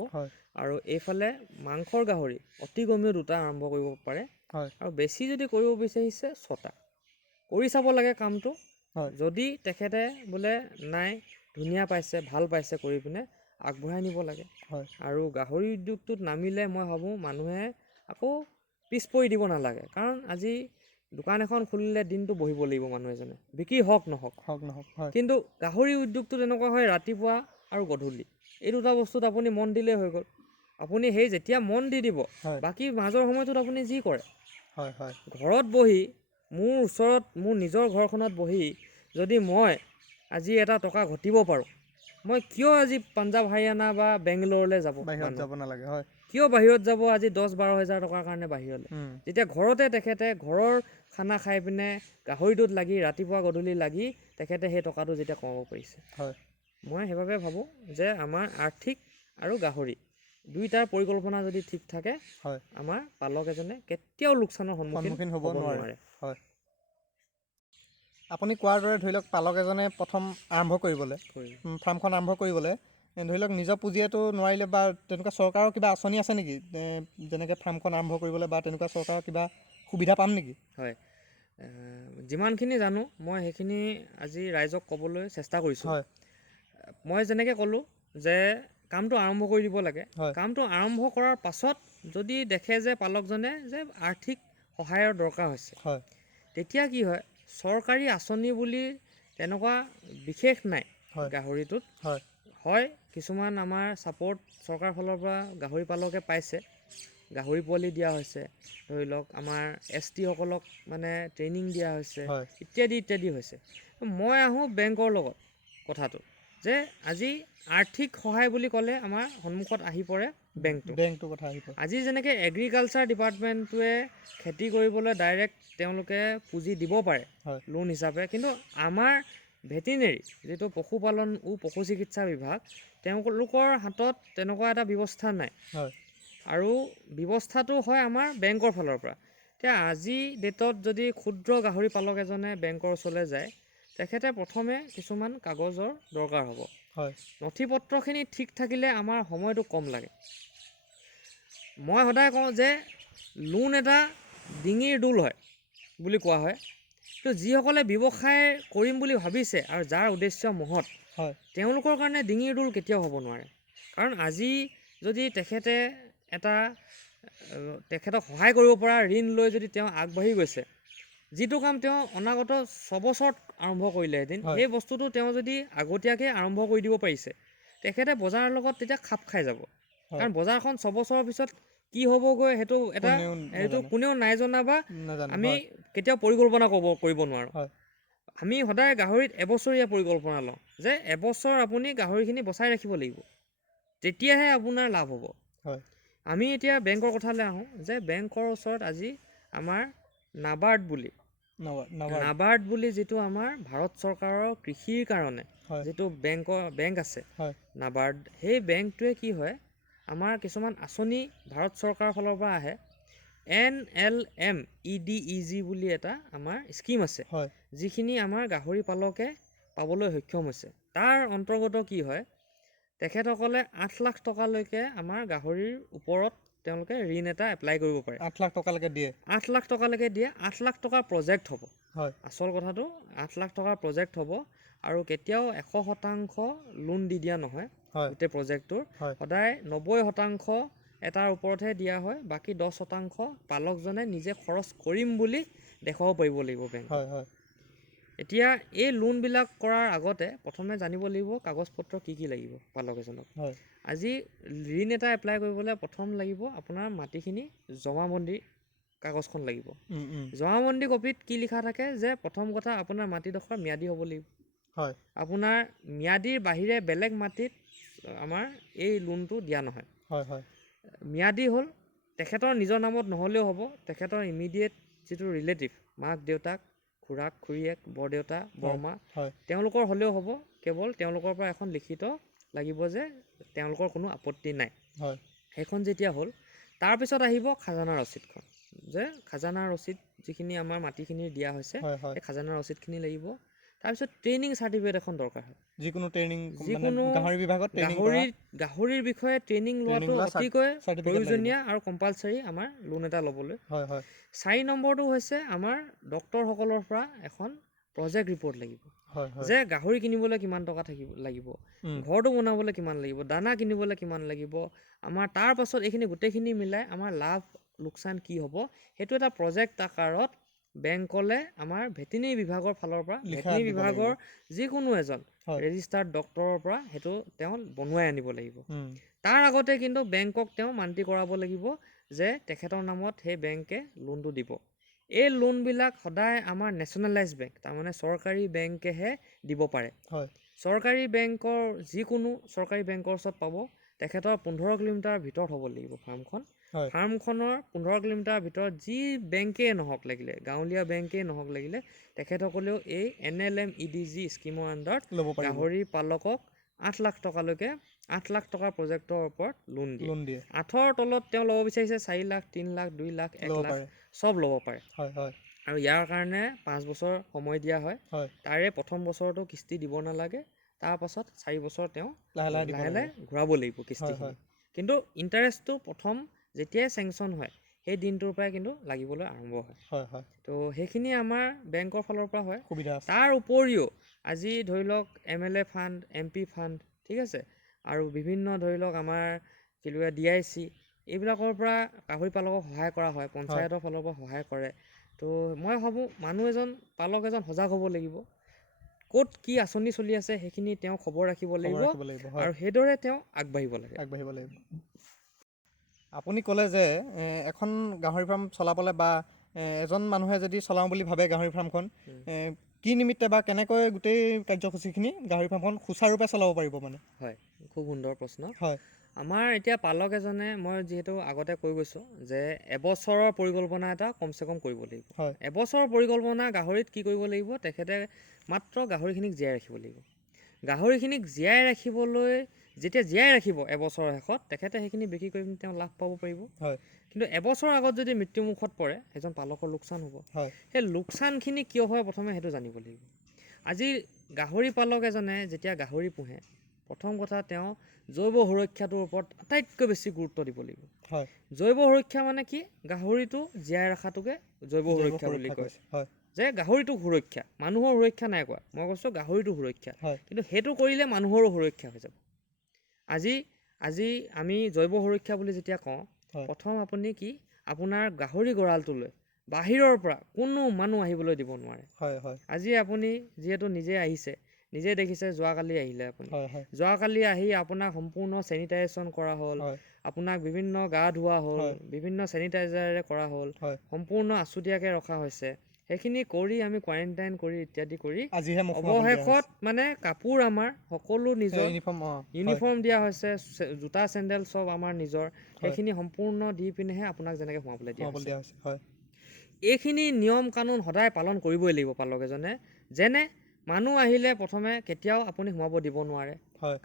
আৰু এইফালে মাংসৰ গাহৰি অতি কমেও 2টা আৰম্ভ কৰিব পাৰে, আৰু বেছি যদি কৰিব বিচাৰিছে 6টা কৰি চাব লাগে কামটো। যদি তেখেতে বোলে নাই ধুনীয়া পাইছে, ভাল পাইছে কৰি পিনে, আগবঢ়াই নিব লাগে। আৰু গাহৰি উদ্যোগটোত নামিলে মই ভাবোঁ মানুহে আকৌ পিছ পৰি দিব নালাগে, কাৰণ আজি দোকান এখন খুলিলে দিনটো বহিব লাগিব মানুহ এজনে, বিক্ৰী হওক নহওক। কিন্তু গাহৰি উদ্যোগটো তেনেকুৱা হয়, ৰাতিপুৱা আৰু গধূলি এই 2টা বস্তুত আপুনি মন দিলেই হৈ গ'ল। আপুনি সেই যেতিয়া মন দি দিব, বাকী মাজৰ সময়টোত আপুনি যি কৰে, ঘৰত বহি মোৰ ওচৰত মোৰ নিজৰ ঘৰখনত বহি যদি মই আজি এটা টকা ঘটিব পাৰোঁ, মই কিয় আজি পাঞ্জাৱ হাৰিয়ানা বা বেংগলোৰলৈ বাহিৰত যাব নালাগে হয় কিয় বাহিৰত যাব আজি 10-12 হাজাৰ টকাৰ কাৰণে বাহিৰলৈ যেতিয়া ঘৰতে তেখেতে ঘৰৰ খানা খাই পিনে গাহৰিটোত লাগি ৰাতিপুৱা গধূলি লাগি তেখেতে সেই টকাটো যেতিয়া কমাব পাৰিছে হয় মই সেইবাবে ভাবোঁ যে আমাৰ আৰ্থিক আৰু গাহৰি দুইটাৰ পৰিকল্পনা যদি ঠিক থাকে হয় আমাৰ পালক এজনে কেতিয়াও লোকচানৰ সন্মুখীন হ'ব নোৱাৰে হয় আপুনি কোৱাৰ দৰে ধৰি লওক পালক এজনে প্ৰথম আৰম্ভ কৰিবলৈ ফাৰ্মখন আৰম্ভ কৰিবলৈ ধৰি লওক নিজৰ পুঁজিয়েতো নোৱাৰিলে বা তেনেকুৱা চৰকাৰৰ কিবা আঁচনি আছে নেকি যেনেকৈ ফাৰ্মখন আৰম্ভ কৰিবলৈ বা তেনেকুৱা চৰকাৰৰ কিবা সুবিধা পাম নেকি হয় যিমানখিনি জানো মই সেইখিনি আজি ৰাইজক ক'বলৈ চেষ্টা কৰিছোঁ হয় মই যেনেকৈ ক'লোঁ যে কামটো আৰম্ভ কৰি দিব লাগে হয় কামটো আৰম্ভ কৰাৰ পাছত যদি দেখে যে পালকজনে যে আৰ্থিক সহায়ৰ দৰকাৰ হৈছে হয় তেতিয়া কি হয় চৰকাৰী আঁচনি বুলি তেনেকুৱা বিশেষ নাই হয় গাহৰিটোত হয় হয় কিছুমান আমাৰ ছাপৰ্ট চৰকাৰৰ ফালৰ পৰা গাহৰি পালকে পাইছে গাহৰি পোৱালি দিয়া হৈছে ধৰি লওক আমাৰ ST সকলক মানে ট্ৰেইনিং দিয়া হৈছে হয় ইত্যাদি ইত্যাদি হৈছে মই আহোঁ বেংকৰ লগত কথাটো যে আজি আৰ্থিক সহায় বুলি ক'লে আমাৰ সন্মুখত আহি পৰে বেংকটো কথা আহি পৰে আজি যেনেকৈ এগ্ৰিকালচাৰ ডিপাৰ্টমেণ্টটোৱে খেতি কৰিবলৈ ডাইৰেক্ট তেওঁলোকে পুঁজি দিব পাৰে হয় লোন হিচাপে কিন্তু আমাৰ ভেটেনেৰী যিটো পশুপালন পশু চিকিৎসা বিভাগ তেওঁলোকৰ হাতত তেনেকুৱা এটা ব্যৱস্থা নাই হয় আৰু ব্যৱস্থাটো হয় আমাৰ বেংকৰ ফালৰ পৰা এতিয়া আজি ডেটত যদি ক্ষুদ্ৰ গাহৰি পালক এজনে বেংকৰ ওচৰলৈ যায় তেখেতে প্ৰথমে কিছুমান কাগজৰ দৰকাৰ হ'ব হয় নথি পত্ৰখিনি ঠিক থাকিলে আমাৰ সময়টো কম লাগে মই সদায় কওঁ যে লোন এটা ডিঙিৰ দোল হয় বুলি কোৱা হয় তো যিসকলে ব্যৱসায় কৰিম বুলি ভাবিছে আৰু যাৰ উদ্দেশ্য মহৎ হয় তেওঁলোকৰ কাৰণে ডিঙিৰ দোল কেতিয়াও হ'ব নোৱাৰে কাৰণ আজি যদি তেখেতে তেখেতক সহায় কৰিব পৰা ঋণ লৈ যদি তেওঁ আগবাঢ়ি গৈছে যিটো কাম তেওঁ অনাগত 6 বছৰত আৰম্ভ কৰিলেহেঁতেন সেই বস্তুটো তেওঁ যদি আগতীয়াকৈ আৰম্ভ কৰি দিব পাৰিছে তেখেতে বজাৰৰ লগত তেতিয়া খাপ খাই যাব কাৰণ বজাৰখন 6 বছৰৰ পিছত কি হ'বগৈ সেইটো কোনেও নাই জনা বা আমি কেতিয়াও পৰিকল্পনা কৰিব নোৱাৰোঁ আমি সদায় গাহৰিত এবছৰীয়া পৰিকল্পনা লওঁ যে এবছৰ আপুনি গাহৰিখিনি বচাই ৰাখিব লাগিব তেতিয়াহে আপোনাৰ লাভ হ'ব আমি এতিয়া বেংকৰ কথালৈ আহোঁ যে বেংকৰ ওচৰত আজি আমাৰ নাবাৰ্ড বুলি যিটো আমাৰ ভাৰত চৰকাৰৰ কৃষিৰ কাৰণে যিটো বেংক আছে নাবাৰ্ড সেই বেংকটোৱে কি হয় আমাৰ কিছুমান আঁচনি ভাৰত চৰকাৰৰ ফালৰ পৰা আহে NLM-EDEG বুলি এটা আমাৰ স্কিম আছে যিখিনি আমাৰ গাহৰি পালকে পাবলৈ সক্ষম হৈছে তাৰ অন্তৰ্গত কি হয় তেখেতসকলে 8 লাখ টকালৈকে আমাৰ গাহৰিৰ ওপৰত তেওঁলোকে ঋণ এটা এপ্লাই কৰিব পাৰে 8 লাখ টকালৈকে দিয়ে 8 লাখ টকালৈকে দিয়ে 8 লাখ টকাৰ প্ৰজেক্ট হ'ব আচল কথাটো 8 লাখ টকাৰ প্ৰজেক্ট হ'ব আৰু কেতিয়াও 100% লোন দি দিয়া নহয় গোটেই প্ৰজেক্টটোৰ সদায় 90% এটাৰ ওপৰতহে দিয়া হয় বাকী 10% পালকজনে নিজে খৰচ কৰিম বুলি দেখুৱাব পাৰিব লাগিব বেংক এতিয়া এই লোনবিলাক কৰাৰ আগতে প্ৰথমে জানিব লাগিব কাগজ পত্ৰ কি লাগিব পালক এজনক আজি ঋণ এটা এপ্লাই কৰিবলৈ প্ৰথম লাগিব আপোনাৰ মাটিখিনি জমাবন্দী কাগজখন লাগিব জমাবন্দী কপিত কি লিখা থাকে যে প্ৰথম কথা আপোনাৰ মাটিডোখৰ ম্যাদী হ'ব লাগিব আপোনাৰ ম্যাদীৰ বাহিৰে বেলেগ মাটিত আমাৰ এই লোনটো দিয়া নহয় ম্যাদী হ'ল তেখেতৰ নিজৰ নামত নহ'লেও হ'ব তেখেতৰ ইমিডিয়েট যিটো ৰিলেটিভ মাক দেউতাক খুৰাক খুৰীয়েক বৰদেউতা বৰমা তেওঁলোকৰ হ'লেও হ'ব কেৱল তেওঁলোকৰ পৰা এখন লিখিত লাগিব যে তেওঁলোকৰ কোনো আপত্তি নাই সেইখন যেতিয়া হ'ল তাৰপিছত আহিব খাজানা ৰচিদখন যে খাজানা ৰচিদ যিখিনি আমাৰ মাটিখিনি দিয়া হৈছে সেই খাজানা ৰচিদখিনি লাগিব তাৰপিছত ট্ৰেইনিং চাৰ্টিফিকেট এখন দৰকাৰ হয় যিকোনো গাহৰি বিভাগত গাহৰিৰ বিষয়ে ট্ৰেইনিং লোৱাটো অতিকৈ প্ৰয়োজনীয় আৰু কম্পালচাৰী আমাৰ লোন এটা ল'বলৈ 4 নম্বৰটো হৈছে আমাৰ ডক্তৰসকলৰ পৰা এখন প্ৰজেক্ট ৰিপৰ্ট লাগিব যে গাহৰি কিনিবলৈ কিমান টকা লাগিব ঘৰটো বনাবলৈ কিমান লাগিব দানা কিনিবলৈ কিমান লাগিব আমাৰ তাৰ পাছত এইখিনি গোটেইখিনি মিলাই আমাৰ লাভ লোকচান কি হ'ব সেইটো এটা প্ৰজেক্ট আকাৰত বেংকলে আমাৰ ভেটেনেৰী বিভাগৰ ফালৰ পৰা ভেটেনেৰী বিভাগৰ যিকোনো এজন ৰেজিষ্টাৰ্ড ডক্তৰৰ পৰা সেইটো তেওঁ বনোৱাই আনিব লাগিব তাৰ আগতে কিন্তু বেংকক তেওঁ মান্তি কৰাব লাগিব যে তেখেতৰ নামত সেই বেংকে লোনটো দিব এই লোনবিলাক সদায় আমাৰ নেশ্যনেলাইজ বেংক তাৰমানে চৰকাৰী বেংকেহে দিব পাৰে চৰকাৰী বেংকৰ যিকোনো চৰকাৰী বেংকৰ ওচৰত পাব। তেখেতৰ 15 কিলোমিটাৰ ভিতৰত হ'ব লাগিব ফাৰ্মখন। ফাৰ্মখনৰ 15 কিলোমিটাৰ ভিতৰত যি বেংকেই নহওক লাগিলে, গাঁৱলীয়া বেংকেই নহওক লাগিলে, তেখেতসকলেও এই NLM EDG স্কীমৰ আণ্ডাৰত গাহৰি পালকক 8 লাখ টকালৈকে 8 লাখ টকাৰ প্ৰজেক্টৰ ওপৰত লোন দিয়ে। 8ৰ তলত তেওঁ ল'ব বিচাৰিছে 4 লাখ, 3 লাখ, 2 লাখ, 1 লাখ চব ল'ব পাৰে। আৰু ইয়াৰ কাৰণে 5 বছৰ সময় দিয়া হয়। তাৰে প্ৰথম বছৰটো কিস্তি দিব নালাগে, তাৰ পাছত 4 বছৰ তেওঁ লাহে লাহে ঘূৰাব লাগিব কিস্তিখিনি। কিন্তু ইণ্টাৰেষ্টটো প্ৰথম যেতিয়াই চেংচন হয় সেই দিনটোৰ পৰাই কিন্তু লাগিবলৈ আৰম্ভ হয়। তো সেইখিনি আমাৰ বেংকৰ ফালৰ পৰা হয় সুবিধা। তাৰ উপৰিও আজি ধৰি লওক MLA ফাণ্ড, MP ফাণ্ড, ঠিক আছে, আৰু বিভিন্ন ধৰি লওক আমাৰ কিবা DIC এইবিলাকৰ পৰা গাহৰি পালকক সহায় কৰা হয়, পঞ্চায়তৰ ফালৰ পৰা সহায় কৰে। তো মই ভাবোঁ মানুহ এজন পালক এজন সজাগ হ'ব লাগিব। ক'ত কি আঁচনি চলি আছে সেইখিনি তেওঁ খবৰ ৰাখিব লাগিব আৰু সেইদৰে তেওঁ আগবাঢ়িব লাগে। আপুনি ক'লে যে এখন গাহৰি ফাৰ্ম চলাবলৈ বা এজন মানুহে যদি চলাওঁ বুলি ভাবে গাহৰি ফাৰ্মখন, কি নিমিত্তে বা কেনেকৈ গোটেই কাৰ্যসূচীখিনি গাহৰি ফাৰ্মখন সুচাৰুৰূপে চলাব পাৰিব মানে? হয়, খুব সুন্দৰ প্ৰশ্ন। আমাৰ এতিয়া পালক এজনে, মই যিহেতু আগতে কৈ গৈছোঁ যে এবছৰৰ পৰিকল্পনা এটা কমচে কম কৰিব লাগিব। এবছৰৰ পৰিকল্পনা গাহৰিত কি কৰিব লাগিব? তেখেতে মাত্ৰ গাহৰিখিনিক জীয়াই ৰাখিব লাগিব। গাহৰিখিনিক জীয়াই ৰাখিবলৈ যেতিয়া জীয়াই ৰাখিব এবছৰৰ শেষত, তেখেতে সেইখিনি বিক্ৰী কৰি পিনি তেওঁ লাভ পাব পাৰিব। কিন্তু এবছৰৰ আগত যদি মৃত্যুমুখত পৰে এজন পালকৰ লোকচান হ'ব। সেই লোকচানখিনি কিয় হয় প্ৰথমে সেইটো জানিব লাগিব। আজি গাহৰি পালক এজনে যেতিয়া গাহৰি পোহে, প্ৰথম কথা তেওঁ জৈৱ সুৰক্ষাটোৰ ওপৰত আটাইতকৈ বেছি গুৰুত্ব দিব লাগিব। জৈৱ সুৰক্ষা মানে কি? গাহৰিটো জীয়াই ৰখাটোকে জৈৱ সুৰক্ষা বুলি কয়। যে গাহৰিটো সুৰক্ষা, মানুহৰ সুৰক্ষা নাই কোৱা, মই কৈছোঁ গাহৰিটো সুৰক্ষা। কিন্তু সেইটো কৰিলে মানুহৰো সুৰক্ষা হৈ যাব। আজি আমি জৈৱ সুৰক্ষা বুলি যেতিয়া কওঁ, প্ৰথম আপুনি কি আপোনাৰ গাহৰি গঁৰালটোলৈ বাহিৰৰ পৰা কোনো মানুহ আহিবলৈ দিব নোৱাৰে। আজি আপুনি যিহেতু নিজে আহিছে, নিজে দেখিছে, যোৱাকালি আহিলে আপুনি, যোৱাকালি আহি আপোনাক সম্পূৰ্ণ চেনিটাইজেশ্যন কৰা হ'ল, আপোনাক বিভিন্ন গা ধোৱা হ'ল, বিভিন্ন চেনিটাইজাৰেৰে কৰা হ'ল, সম্পূৰ্ণ আছুতীয়াকৈ ৰখা হৈছে। সেইখিনি কৰি আমি কোৱাৰেণ্টাইন কৰি ইত্যাদি কৰি অৱশেষত মানে কাপোৰ আমাৰ সকলো নিজৰ ইউনিফৰ্ম দিয়া হৈছে, জোতা চেণ্ডেল চব আমাৰ নিজৰ, সেইখিনি সম্পূৰ্ণ দি পিনেহে আপোনাক যেনেকৈ সোমাবলৈ দিয়া হৈছে। এইখিনি নিয়ম কানুন সদায় পালন কৰিবই লাগিব পালক এজনে। যেনে মানুহ আহিলে প্ৰথমে কেতিয়াও আপুনি সোমাব দিব নোৱাৰে,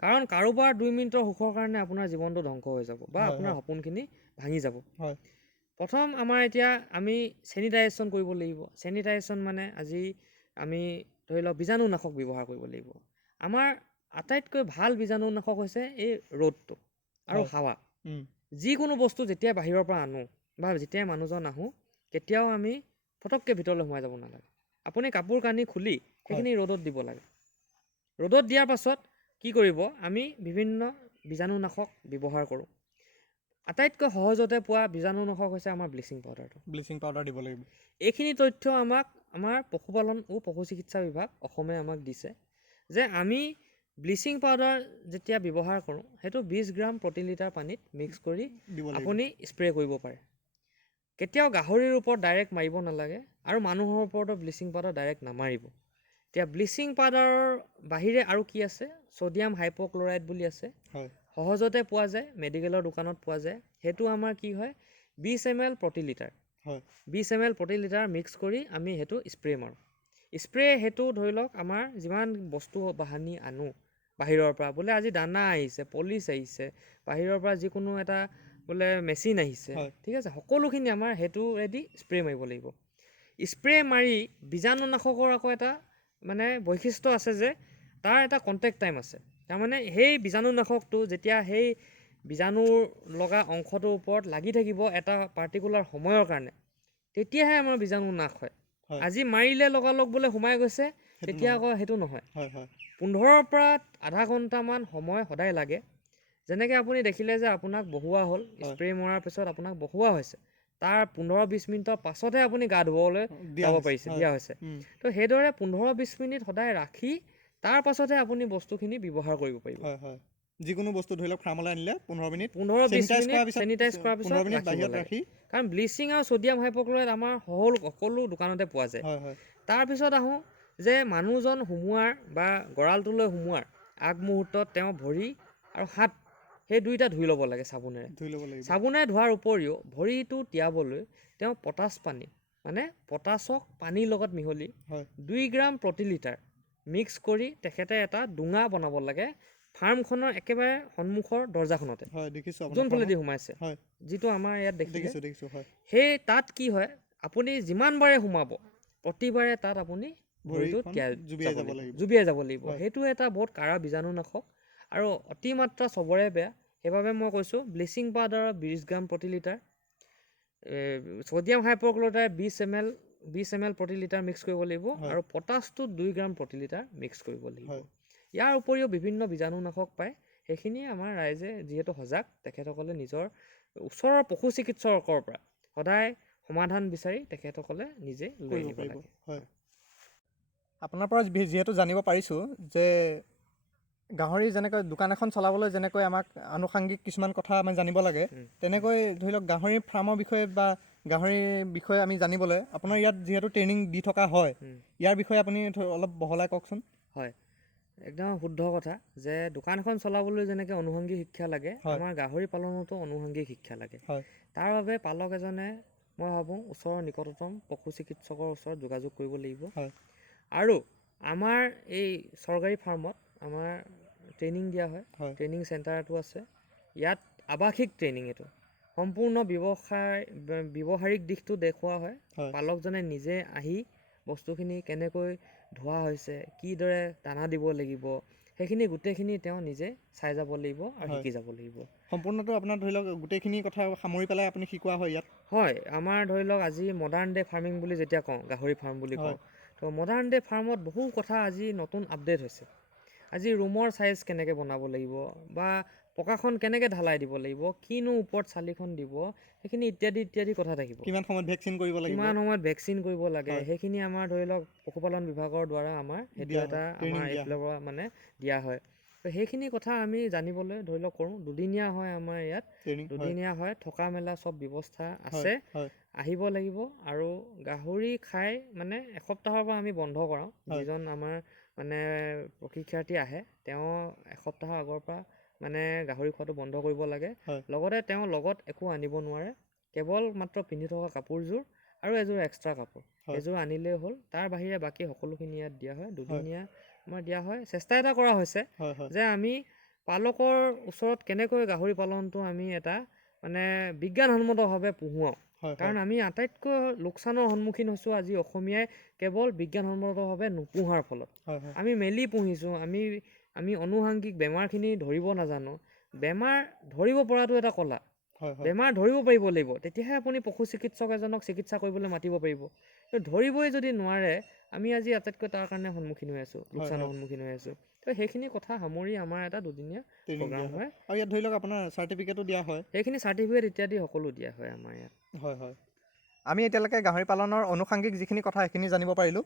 কাৰণ কাৰোবাৰ 2 মিনিটৰ সুখৰ কাৰণে আপোনাৰ জীৱনটো ধ্বংস হৈ যাব বা আপোনাৰ সপোনখিনি ভাঙি যাব। প্ৰথম আমাৰ এতিয়া আমি চেনিটাইজেশ্যন কৰিব লাগিব। চেনিটাইজেশ্যন মানে আজি আমি ধৰি লওক বীজাণুনাশক ব্যৱহাৰ কৰিব লাগিব। আমাৰ আটাইতকৈ ভাল বীজাণুনাশক হৈছে এই ৰ'দটো আৰু হাৱা। যিকোনো বস্তু যেতিয়া বাহিৰৰ পৰা আনো বা যেতিয়াই মানুহজন আহোঁ, কেতিয়াও আমি ফটককৈ ভিতৰলৈ সোমাই যাব নালাগে। আপুনি কাপোৰ কানি খুলি সেইখিনি ৰ'দত দিব লাগে। ৰ'দত দিয়াৰ পাছত কি কৰিব? আমি বিভিন্ন বীজাণুনাশক ব্যৱহাৰ কৰোঁ। আটাইতকৈ সহজতে পোৱা বীজাণুনাশক হৈছে আমাৰ ব্লিচিং পাউডাৰ দিব লাগিব। এইখিনি তথ্য আমাক আমাৰ পশুপালন ও পশু চিকিৎসা বিভাগ অসমে আমাক দিছে যে আমি ব্লিচিং পাউডাৰ যেতিয়া ব্যৱহাৰ কৰোঁ, সেইটো 20 গ্ৰাম প্ৰতি লিটাৰ পানীত মিক্স কৰি আপুনি স্প্ৰে কৰিব পাৰে। কেতিয়াও গাহৰিৰ ওপৰত ডাইৰেক্ট মাৰিব নালাগে আৰু মানুহৰ ওপৰতো ব্লিচিং পাউডাৰ ডাইৰেক্ট নামাৰিব। এতিয়া ব্লিচিং পাউডাৰৰ বাহিৰে আৰু কি আছে? ছ'ডিয়াম হাইপ'ক্লৰাইড বুলি আছে, সহজতে পোৱা যায়, মেডিকেলৰ দোকানত পোৱা যায়। সেইটো আমাৰ কি হয়? 20 ml প্ৰতি লিটাৰ, 20 ml প্ৰতি লিটাৰ মিক্স কৰি আমি সেইটো স্প্ৰে মাৰোঁ। স্প্ৰে সেইটো ধৰি লওক আমাৰ যিমান বস্তু বাহানি আনো বাহিৰৰ পৰা, বোলে আজি দানা আহিছে, পলিচ আহিছে, বাহিৰৰ পৰা যিকোনো এটা বোলে মেচিন আহিছে, ঠিক আছে, সকলোখিনি আমাৰ সেইটোৰেদি স্প্ৰে মাৰিব লাগিব। স্প্ৰে মাৰি বীজাণুনাশকৰ আকৌ এটা মানে বৈশিষ্ট্য আছে যে তাৰ এটা কণ্টেক্ট টাইম আছে। তাৰমানে সেই বীজাণুনাশকটো যেতিয়া সেই বীজাণুৰ লগা অংশটোৰ ওপৰত লাগি থাকিব এটা পাৰ্টিকুলাৰ সময়ৰ কাৰণে, তেতিয়াহে আমাৰ বীজাণু নাশ হয়। আজি মাৰিলে লগালগ বোলে সোমাই গৈছে, তেতিয়া আকৌ সেইটো নহয়। 15ৰ পৰা আধা ঘণ্টামান সময় সদায় লাগে। যেনেকৈ আপুনি দেখিলে যে আপোনাক বহোৱা হ'ল, স্প্ৰে মৰাৰ পিছত আপোনাক বহোৱা হৈছে, তাৰ 15-20 মিনিটৰ পাছতহে আপুনি গা ধুবলৈ যাব পাৰিছে, দিয়া হৈছে। তো সেইদৰে 15-20 মিনিট সদায় ৰাখি তাৰ পাছতহে আপুনি বস্তুখিনি ব্যৱহাৰ কৰিব পাৰিব। যিকোনো বস্তু ধৰি লওক ফাৰ্মলৈ আনিলে 15-20 মিনিট চেনিটাইজ কৰাৰ পিছত বাহিৰত ৰাখি, কাৰণ ব্লিচিং আৰু ছ'ডিয়াম হাইপ'ক্লৰাইড আমাৰ সকলো দোকানতে পোৱা যায়। তাৰপিছত আহোঁ যে মানুহজন সোমোৱাৰ বা গঁৰালটোলৈ সোমোৱাৰ আগমুহূৰ্তত তেওঁ ভৰি আৰু হাত সেই দুইটা ধুই ল'ব লাগে চাবোনেৰে। চাবোনেৰে ধোৱাৰ উপৰিও ভৰিটো তিয়াবলৈ তেওঁ পটাছ পানী মানে পটাছক পানীৰ লগত মিহলি 2 গ্ৰাম প্ৰতি লিটাৰ মিক্স কৰি তেখেতে এটা ডোঙা বনাব লাগে ফাৰ্মখনৰ একেবাৰে সন্মুখৰ দৰ্জাখনতে, যোনফালেদি সোমাইছে, যিটো আমাৰ ইয়াত দেখিছে। সেই তাত কি হয়, আপুনি যিমানবাৰে সোমাব প্ৰতিবাৰে তাত আপুনি ভৰিটো জুবিয়াই যাব লাগিব। সেইটো এটা বহুত কাৰা বীজাণুনাশক আৰু অতিমাত্ৰা চবৰে বেয়া। সেইবাবে মই কৈছোঁ ব্লিচিং পাউডাৰ 20 গ্ৰাম প্ৰতি লিটাৰ, ছ'ডিয়াম হাইপ'ক্ল'ৰাইড 20 ml প্ৰতি লিটাৰ মিক্স কৰিব লাগিব আৰু পটাছটো 2 গ্ৰাম প্ৰতি লিটাৰ মিক্স কৰিব লাগিব। ইয়াৰ উপৰিও বিভিন্ন বীজাণুনাশক পায়, সেইখিনি আমাৰ ৰাইজে যিহেতু সজাগ, তেখেতসকলে নিজৰ ওচৰৰ পশু চিকিৎসকৰ পৰা সদায় সমাধান বিচাৰি তেখেতসকলে নিজে লৈ আনিব লাগে। আপোনাৰ পৰা যিহেতু জানিব পাৰিছোঁ যে গাহৰি যেনেকৈ দোকান এখন চলাবলৈ যেনেকৈ আমাক আনুষাংগিক কিছুমান কথা আমি জানিব লাগে, তেনেকৈ ধৰি লওক গাহৰি ফাৰ্মৰ বিষয়ে বা গাহৰিৰ বিষয়ে আমি জানিবলৈ আপোনাৰ ইয়াত যিহেতু ট্ৰেইনিং দি থকা হয়, ইয়াৰ বিষয়ে আপুনি অলপ বহলাই কওকচোন। হয়, একদম শুদ্ধ কথা যে দোকান এখন চলাবলৈ যেনেকৈ অনুষংগিক শিক্ষা লাগে, আমাৰ গাহৰি পালনতো অনুষংগিক শিক্ষা লাগে। তাৰ বাবে পালক এজনে মই ভাবোঁ ওচৰৰ নিকটতম পশু চিকিৎসকৰ ওচৰত যোগাযোগ কৰিব লাগিব। আৰু আমাৰ এই চৰকাৰী ফাৰ্মত আমাৰ ট্ৰেইনিং দিয়া হয়, ট্ৰেইনিং চেণ্টাৰটো আছে। ইয়াত আৱাসিক ট্ৰেইনিং, এইটো সম্পূৰ্ণ ব্যৱহাৰিক দিশটো দেখুওৱা হয়। পালকজনে নিজে আহি বস্তুখিনি কেনেকৈ ধোৱা হৈছে, কিদৰে দানা দিব লাগিব, সেইখিনি গোটেইখিনি তেওঁ নিজে চাই যাব লাগিব আৰু শিকি যাব লাগিব। সম্পূৰ্ণটো আপোনাৰ ধৰি লওক গোটেইখিনি কথা সামৰি পেলাই আপুনি শিকোৱা হয় ইয়াত। হয়, আমাৰ ধৰি লওক আজি মডাৰ্ণ ডে ফাৰ্মিং বুলি যেতিয়া কওঁ, গাহৰি ফাৰ্ম বুলি কওঁ, তো মডাৰ্ণ ডে ফাৰ্মত বহু কথা আজি নতুন আপডেট হৈছে। আজি ৰুমৰ চাইজ কেনেকৈ বনাব লাগিব বা পকাখন কেনেকৈ ঢালাই দিব লাগিব, কিনো ওপৰত চালিখন দিব, সেইখিনি ইত্যাদি কথা থাকিব। কিমান সময়ত ভেকচিন কৰিব লাগে, সেইখিনি আমাৰ ধৰি লওক পশুপালন বিভাগৰ দ্বাৰা আমাৰ সেইটো এটা আমাৰ এইফালৰ পৰা মানে দিয়া হয়। তো সেইখিনি কথা আমি জানিবলৈ ধৰি লওক কৰোঁ। দুদিনীয়া হয় আমাৰ ইয়াত, দুদিনীয়া হয়, থকা মেলা চব ব্যৱস্থা আছে। আহিব লাগিব আৰু গাহৰি খাই মানে এসপ্তাহৰ পৰা আমি বন্ধ কৰাওঁ। যিজন আমাৰ মানে প্ৰশিক্ষাৰ্থী আহে তেওঁ এসপ্তাহৰ আগৰ পৰা মানে গাহৰি খোৱাটো বন্ধ কৰিব লাগে। লগতে তেওঁ লগত একো আনিব নোৱাৰে, কেৱল মাত্ৰ পিন্ধি থকা কাপোৰযোৰ আৰু এযোৰ এক্সট্ৰা কাপোৰ, এযোৰ আনিলেই হ'ল। তাৰ বাহিৰে বাকী সকলোখিনি ইয়াত দিয়া হয়। দুদিনীয়া আমাৰ দিয়া হয়। চেষ্টা এটা কৰা হৈছে যে আমি পালকৰ ওচৰত কেনেকৈ গাহৰি পালনটো আমি এটা মানে বিজ্ঞানসন্মতভাৱে পুহুৱাওঁ। কাৰণ আমি আটাইতকৈ লোকচানৰ সন্মুখীন হৈছোঁ আজি অসমীয়াই কেৱল বিজ্ঞানসন্মতভাৱে নোপোহাৰ ফলত। আমি মেলি পুহিছোঁ, আমি অনুষাংগিক বেমাৰখিনি ধৰিব নাজানো। বেমাৰ ধৰিব পৰাটো এটা কলা, বেমাৰ ধৰিব পাৰিব লাগিব, তেতিয়াহে আপুনি পশু চিকিৎসক এজনক চিকিৎসা কৰিবলৈ মাতিব পাৰিব। ধৰিবই যদি নোৱাৰে, আমি আজি আটাইতকৈ তাৰ কাৰণে সন্মুখীন হৈ আছোঁ, লোকচানৰ সন্মুখীন হৈ আছোঁ। তো সেইখিনি কথা সামৰি আমাৰ এটা দুদিনীয়া প্ৰগ্ৰাম হয়। আৰু ইয়াত ধৰি লওক আপোনাৰ চাৰ্টিফিকেটো দিয়া হয়, সেইখিনি চাৰ্টিফিকেট ইত্যাদি সকলো দিয়া হয় আমাৰ ইয়াত। আমি এতিয়ালৈকে গাহৰি পালনৰ অনুষাংগিক যিখিনি কথা সেইখিনি জানিব পাৰিলোঁ।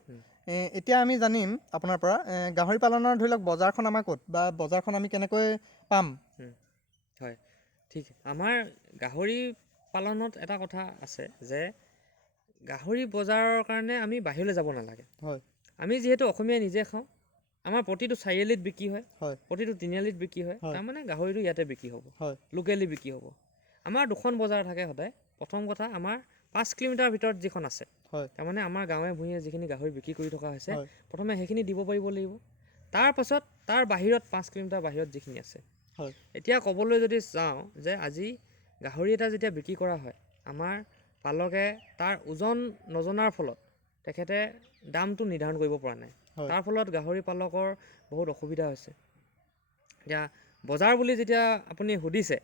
এতিয়া আমি জানিম আপোনাৰ পৰা গাহৰি পালনৰ ধৰি লওক বজাৰখন আমাৰ ক'ত বা বজাৰখন আমি কেনেকৈ পাম। হয়, ঠিক। আমাৰ গাহৰি পালনত এটা কথা আছে যে গাহৰি বজাৰৰ কাৰণে আমি বাহিৰলৈ যাব নালাগে। আমি যিহেতু অসমীয়াই নিজে খাওঁ, আমাৰ প্ৰতিটো চাৰিআলিত বিক্ৰী হয়, প্ৰতিটো তিনিআলিত বিক্ৰী হয়, তাৰমানে গাহৰিটো ইয়াতে বিক্ৰী হ'ব, লোকেলি বিক্ৰী হ'ব। আমাৰ দুখন বজাৰ থাকে সদায়। প্ৰথম কথা, আমাৰ 5 কিলোমিটাৰ ভিতৰত যিখন আছে, তাৰমানে আমাৰ গাঁৱে ভূঞে যিখিনি গাহৰি বিক্ৰী কৰি থকা হৈছে, প্ৰথমে সেইখিনি দিব পাৰিব লাগিব। তাৰপাছত তাৰ বাহিৰত 5 কিলোমিটাৰ বাহিৰত যিখিনি আছে, এতিয়া ক'বলৈ যদি যাওঁ যে আজি গাহৰি এটা যেতিয়া বিক্ৰী কৰা হয়, আমাৰ পালকে তাৰ ওজন নজনাৰ ফলত তেখেতে দামটো নিৰ্ধাৰণ কৰিব পৰা নাই। তাৰ ফলত গাহৰি পালকৰ বহুত অসুবিধা হৈছে। এতিয়া বজাৰ বুলি যেতিয়া আপুনি সুধিছে,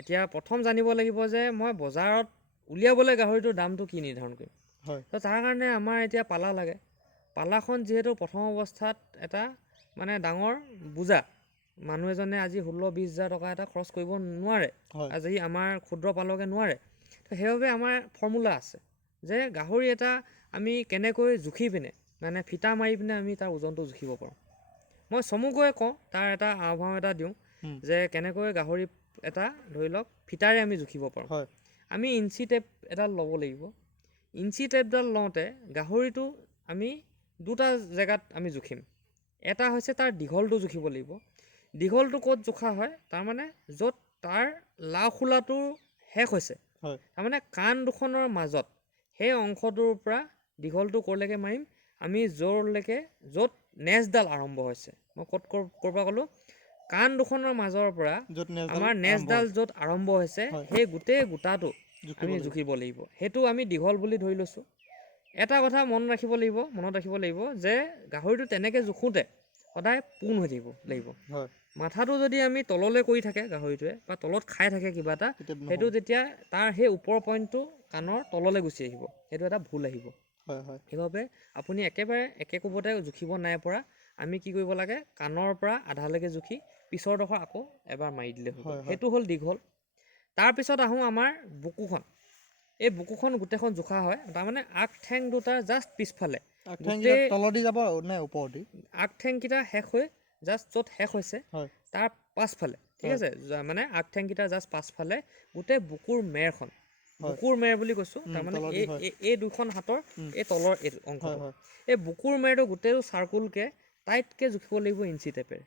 এতিয়া প্ৰথম জানিব লাগিব যে মই বজাৰত উলিয়াবলৈ গাহৰিটোৰ দামটো কি নিৰ্ধাৰণ কৰিম। তো তাৰ কাৰণে আমাৰ এতিয়া পালা লাগে। পালাখন যিহেতু প্ৰথম অৱস্থাত এটা মানে ডাঙৰ বোজা, মানুহ এজনে আজি 16-20 হাজাৰ টকা এটা খৰচ কৰিব নোৱাৰে, আজি আমাৰ ক্ষুদ্ৰ পালকে নোৱাৰে। তো সেইবাবে আমাৰ ফৰ্মুলা আছে যে গাহৰি এটা আমি কেনেকৈ জুখি পিনে মানে ফিটা মাৰি পিনে আমি তাৰ ওজনটো জুখিব পাৰোঁ। মই চমুকৈ কওঁ, তাৰ এটা আহ্বান এটা দিওঁ যে কেনেকৈ গাহৰি এটা ধৰি লওক ফিটাৰে আমি জুখিব পাৰোঁ। আমি ইঞ্চি টেপ এডাল ল'ব লাগিব। ইঞ্চি টেপডাল লওঁতে গাহৰিটো আমি দুটা জেগাত আমি জুখিম। এটা হৈছে তাৰ দীঘলটো জুখিব লাগিব। দীঘলটো ক'ত জোখা হয়, তাৰমানে য'ত তাৰ লাওখোলাটোৰ শেষ হৈছে, তাৰমানে কাণ দুখনৰ মাজত সেই অংশটোৰ পৰা দীঘলটো ক'লৈকে মাৰিম, আমি য'লৈকে য'ত নেজডাল আৰম্ভ হৈছে। মই ক'ৰ পৰা ক'লোঁ, কাণ দুখনৰ মাজৰ পৰা আমাৰ নেজডাল য'ত আৰম্ভ হৈছে সেই গোটেই গোটাটো আমি জুখিব লাগিব। সেইটো আমি দীঘল বুলি ধৰি লৈছোঁ। এটা কথা মনত ৰাখিব লাগিব যে গাহৰিটো তেনেকৈ জোখোঁতে সদায় পোন হৈ থাকিব লাগিব। মাথাটো যদি আমি তললৈ কৰি থাকে গাহৰিটোৱে বা তলত খাই থাকে কিবা এটা, সেইটো যেতিয়া তাৰ সেই ওপৰ পইণ্টটো কাণৰ তললৈ গুচি আহিব, সেইটো এটা ভুল আহিব। সেইবাবে আপুনি একেবাৰে একে কোবতে জুখিব নাই পৰা। আমি কি কৰিব লাগে, কাণৰ পৰা আধালৈকে জুখি পিছৰডোখৰ আকৌ এবাৰ মাৰি দিলে হ'ব। সেইটো হ'ল দীঘল। তাৰপিছত আহোঁ আমাৰ বুকুখন। এই বুকুখন গোটেইখন জোখা হয়, তাৰমানে আগ ঠেং দুটাৰ জাষ্ট পিছফালে তলদি যাব নে ওপৰদি, আগ ঠেংকেইটা শেষ হৈ জাষ্ট য'ত শেষ হৈছে তাৰ পাছফালে, ঠিক আছে, মানে আগ ঠেংকেইটা জাষ্ট পাছফালে গোটেই বুকুৰ মেৰখন, বুকুৰ মেৰ বুলি কৈছোঁ, তাৰমানে এই দুখন হাতৰ এই তলৰ এই অংশটো, এই বুকুৰ মেৰটো গোটেইটো চাৰ্কুলকৈ টাইটকৈ জুখিব লাগিব ইঞ্চি টেপেৰে।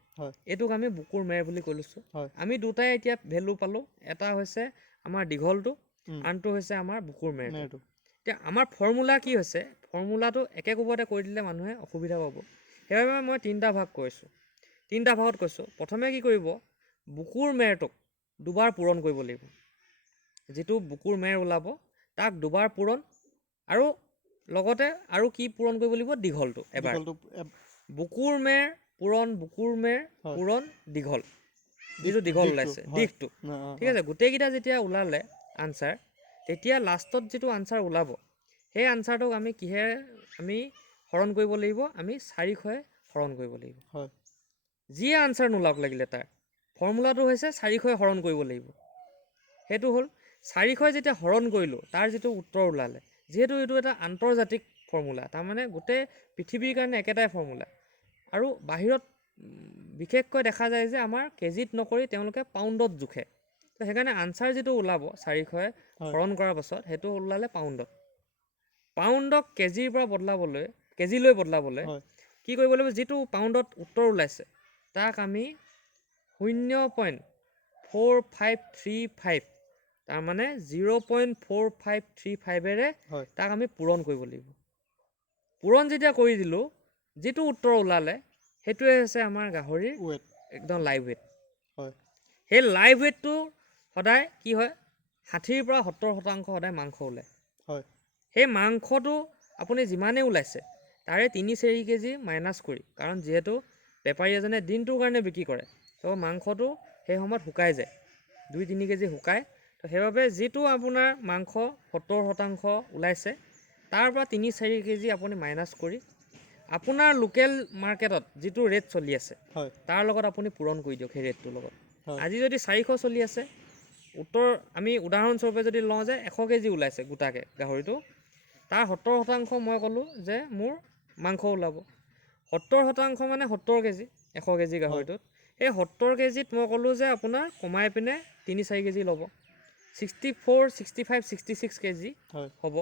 এইটোক আমি বুকুৰ মেৰ বুলি কৈ লৈছোঁ। আমি দুটাই এতিয়া ভেলু পালোঁ, এটা হৈছে আমাৰ দীঘলটো, আনটো হৈছে আমাৰ বুকুৰ মেৰটো। এতিয়া আমাৰ ফৰ্মুলা কি হৈছে, ফৰ্মুলাটো একে কোবতে কৈ দিলে মানুহে অসুবিধা পাব। সেইবাবে মই তিনিটা ভাগ কৰিছোঁ। তিনিটা ভাগত কৈছোঁ, প্ৰথমে কি কৰিব, বুকুৰ মেৰটোক দুবাৰ পূৰণ কৰিব লাগিব। যিটো বুকুৰ মেৰ ওলাব তাক দুবাৰ পূৰণ, আৰু লগতে আৰু কি পূৰণ কৰিব লাগিব, দীঘলটো এবাৰ। বুকুৰ মেৰ পূৰণ, বুকুৰ মেৰ পূৰণ দীঘল, যিটো দীঘল ওলাইছে দিশটো, ঠিক আছে। গোটেইকেইটা যেতিয়া ওলালে আনচাৰ, তেতিয়া লাষ্টত যিটো আনচাৰ ওলাব সেই আনচাৰটোক আমি কিহেৰে আমি হৰণ কৰিব লাগিব, আমি 400 হৰণ কৰিব লাগিব। যিয়ে আনচাৰ নোলাওক লাগিলে তাৰ ফৰ্মুলাটো হৈছে 400 হৰণ কৰিব লাগিব। সেইটো হ'ল 400 যেতিয়া হৰণ কৰিলোঁ তাৰ যিটো উত্তৰ ওলালে, যিহেতু এইটো এটা আন্তৰ্জাতিক ফৰ্মুলা, তাৰমানে গোটেই পৃথিৱীৰ কাৰণে একেটাই ফৰ্মুলা, আৰু বাহিৰত বিশেষকৈ দেখা যায় যে আমাৰ কেজিত নকৰি তেওঁলোকে পাউণ্ডত জোখে। তো সেইকাৰণে আনচাৰ যিটো ওলাব 400 হৰণ কৰাৰ পাছত সেইটো ওলালে পাউণ্ডত। পাউণ্ডক কেজিৰ পৰা কেজিলৈ বদলাবলৈ কি কৰিব লাগিব, যিটো পাউণ্ডত উত্তৰ ওলাইছে তাক আমি 0.4535, তাৰমানে 0.4535ৰে তাক আমি পূৰণ কৰিব লাগিব। পূৰণ যেতিয়া কৰি দিলোঁ, যিটো উত্তৰ ওলালে সেইটোৱে হৈছে আমাৰ গাহৰিৰ একদম লাইভ ৱেইট। সেই লাইভ ৱেইটটো সদায় কি হয়, 60ৰ পৰা 70% সদায় মাংস ওলায়। সেই মাংসটো আপুনি যিমানেই ওলাইছে তাৰে 3-4 কেজি মাইনাছ কৰি, কাৰণ যিহেতু বেপাৰী এজনে দিনটোৰ কাৰণে বিক্ৰী কৰে, তো মাংসটো সেই সময়ত শুকাই যায়, 2-3 কেজি শুকায়। তো সেইবাবে যিটো আপোনাৰ মাংস 70% ওলাইছে তাৰ পৰা 3-4 কেজি আপুনি মাইনাছ কৰি আপোনাৰ লোকেল মাৰ্কেটত যিটো ৰেট চলি আছে তাৰ লগত আপুনি পূৰণ কৰি দিয়ক। সেই ৰেটটোৰ লগত আজি যদি 400 চলি আছে, উত্তৰ আমি উদাহৰণস্বৰূপে যদি লওঁ যে 100 কেজি ওলাইছে গোটাকৈ গাহৰিটো, তাৰ 70% মই ক'লোঁ যে মোৰ মাংস ওলাব। 70% মানে 70 কেজি, 100 কেজি গাহৰিটোত। সেই 70 কেজিত মই ক'লোঁ যে আপোনাৰ কমাই পিনে 3-4 কেজি ল'ব, 64, 65, 66 কেজি হ'ব।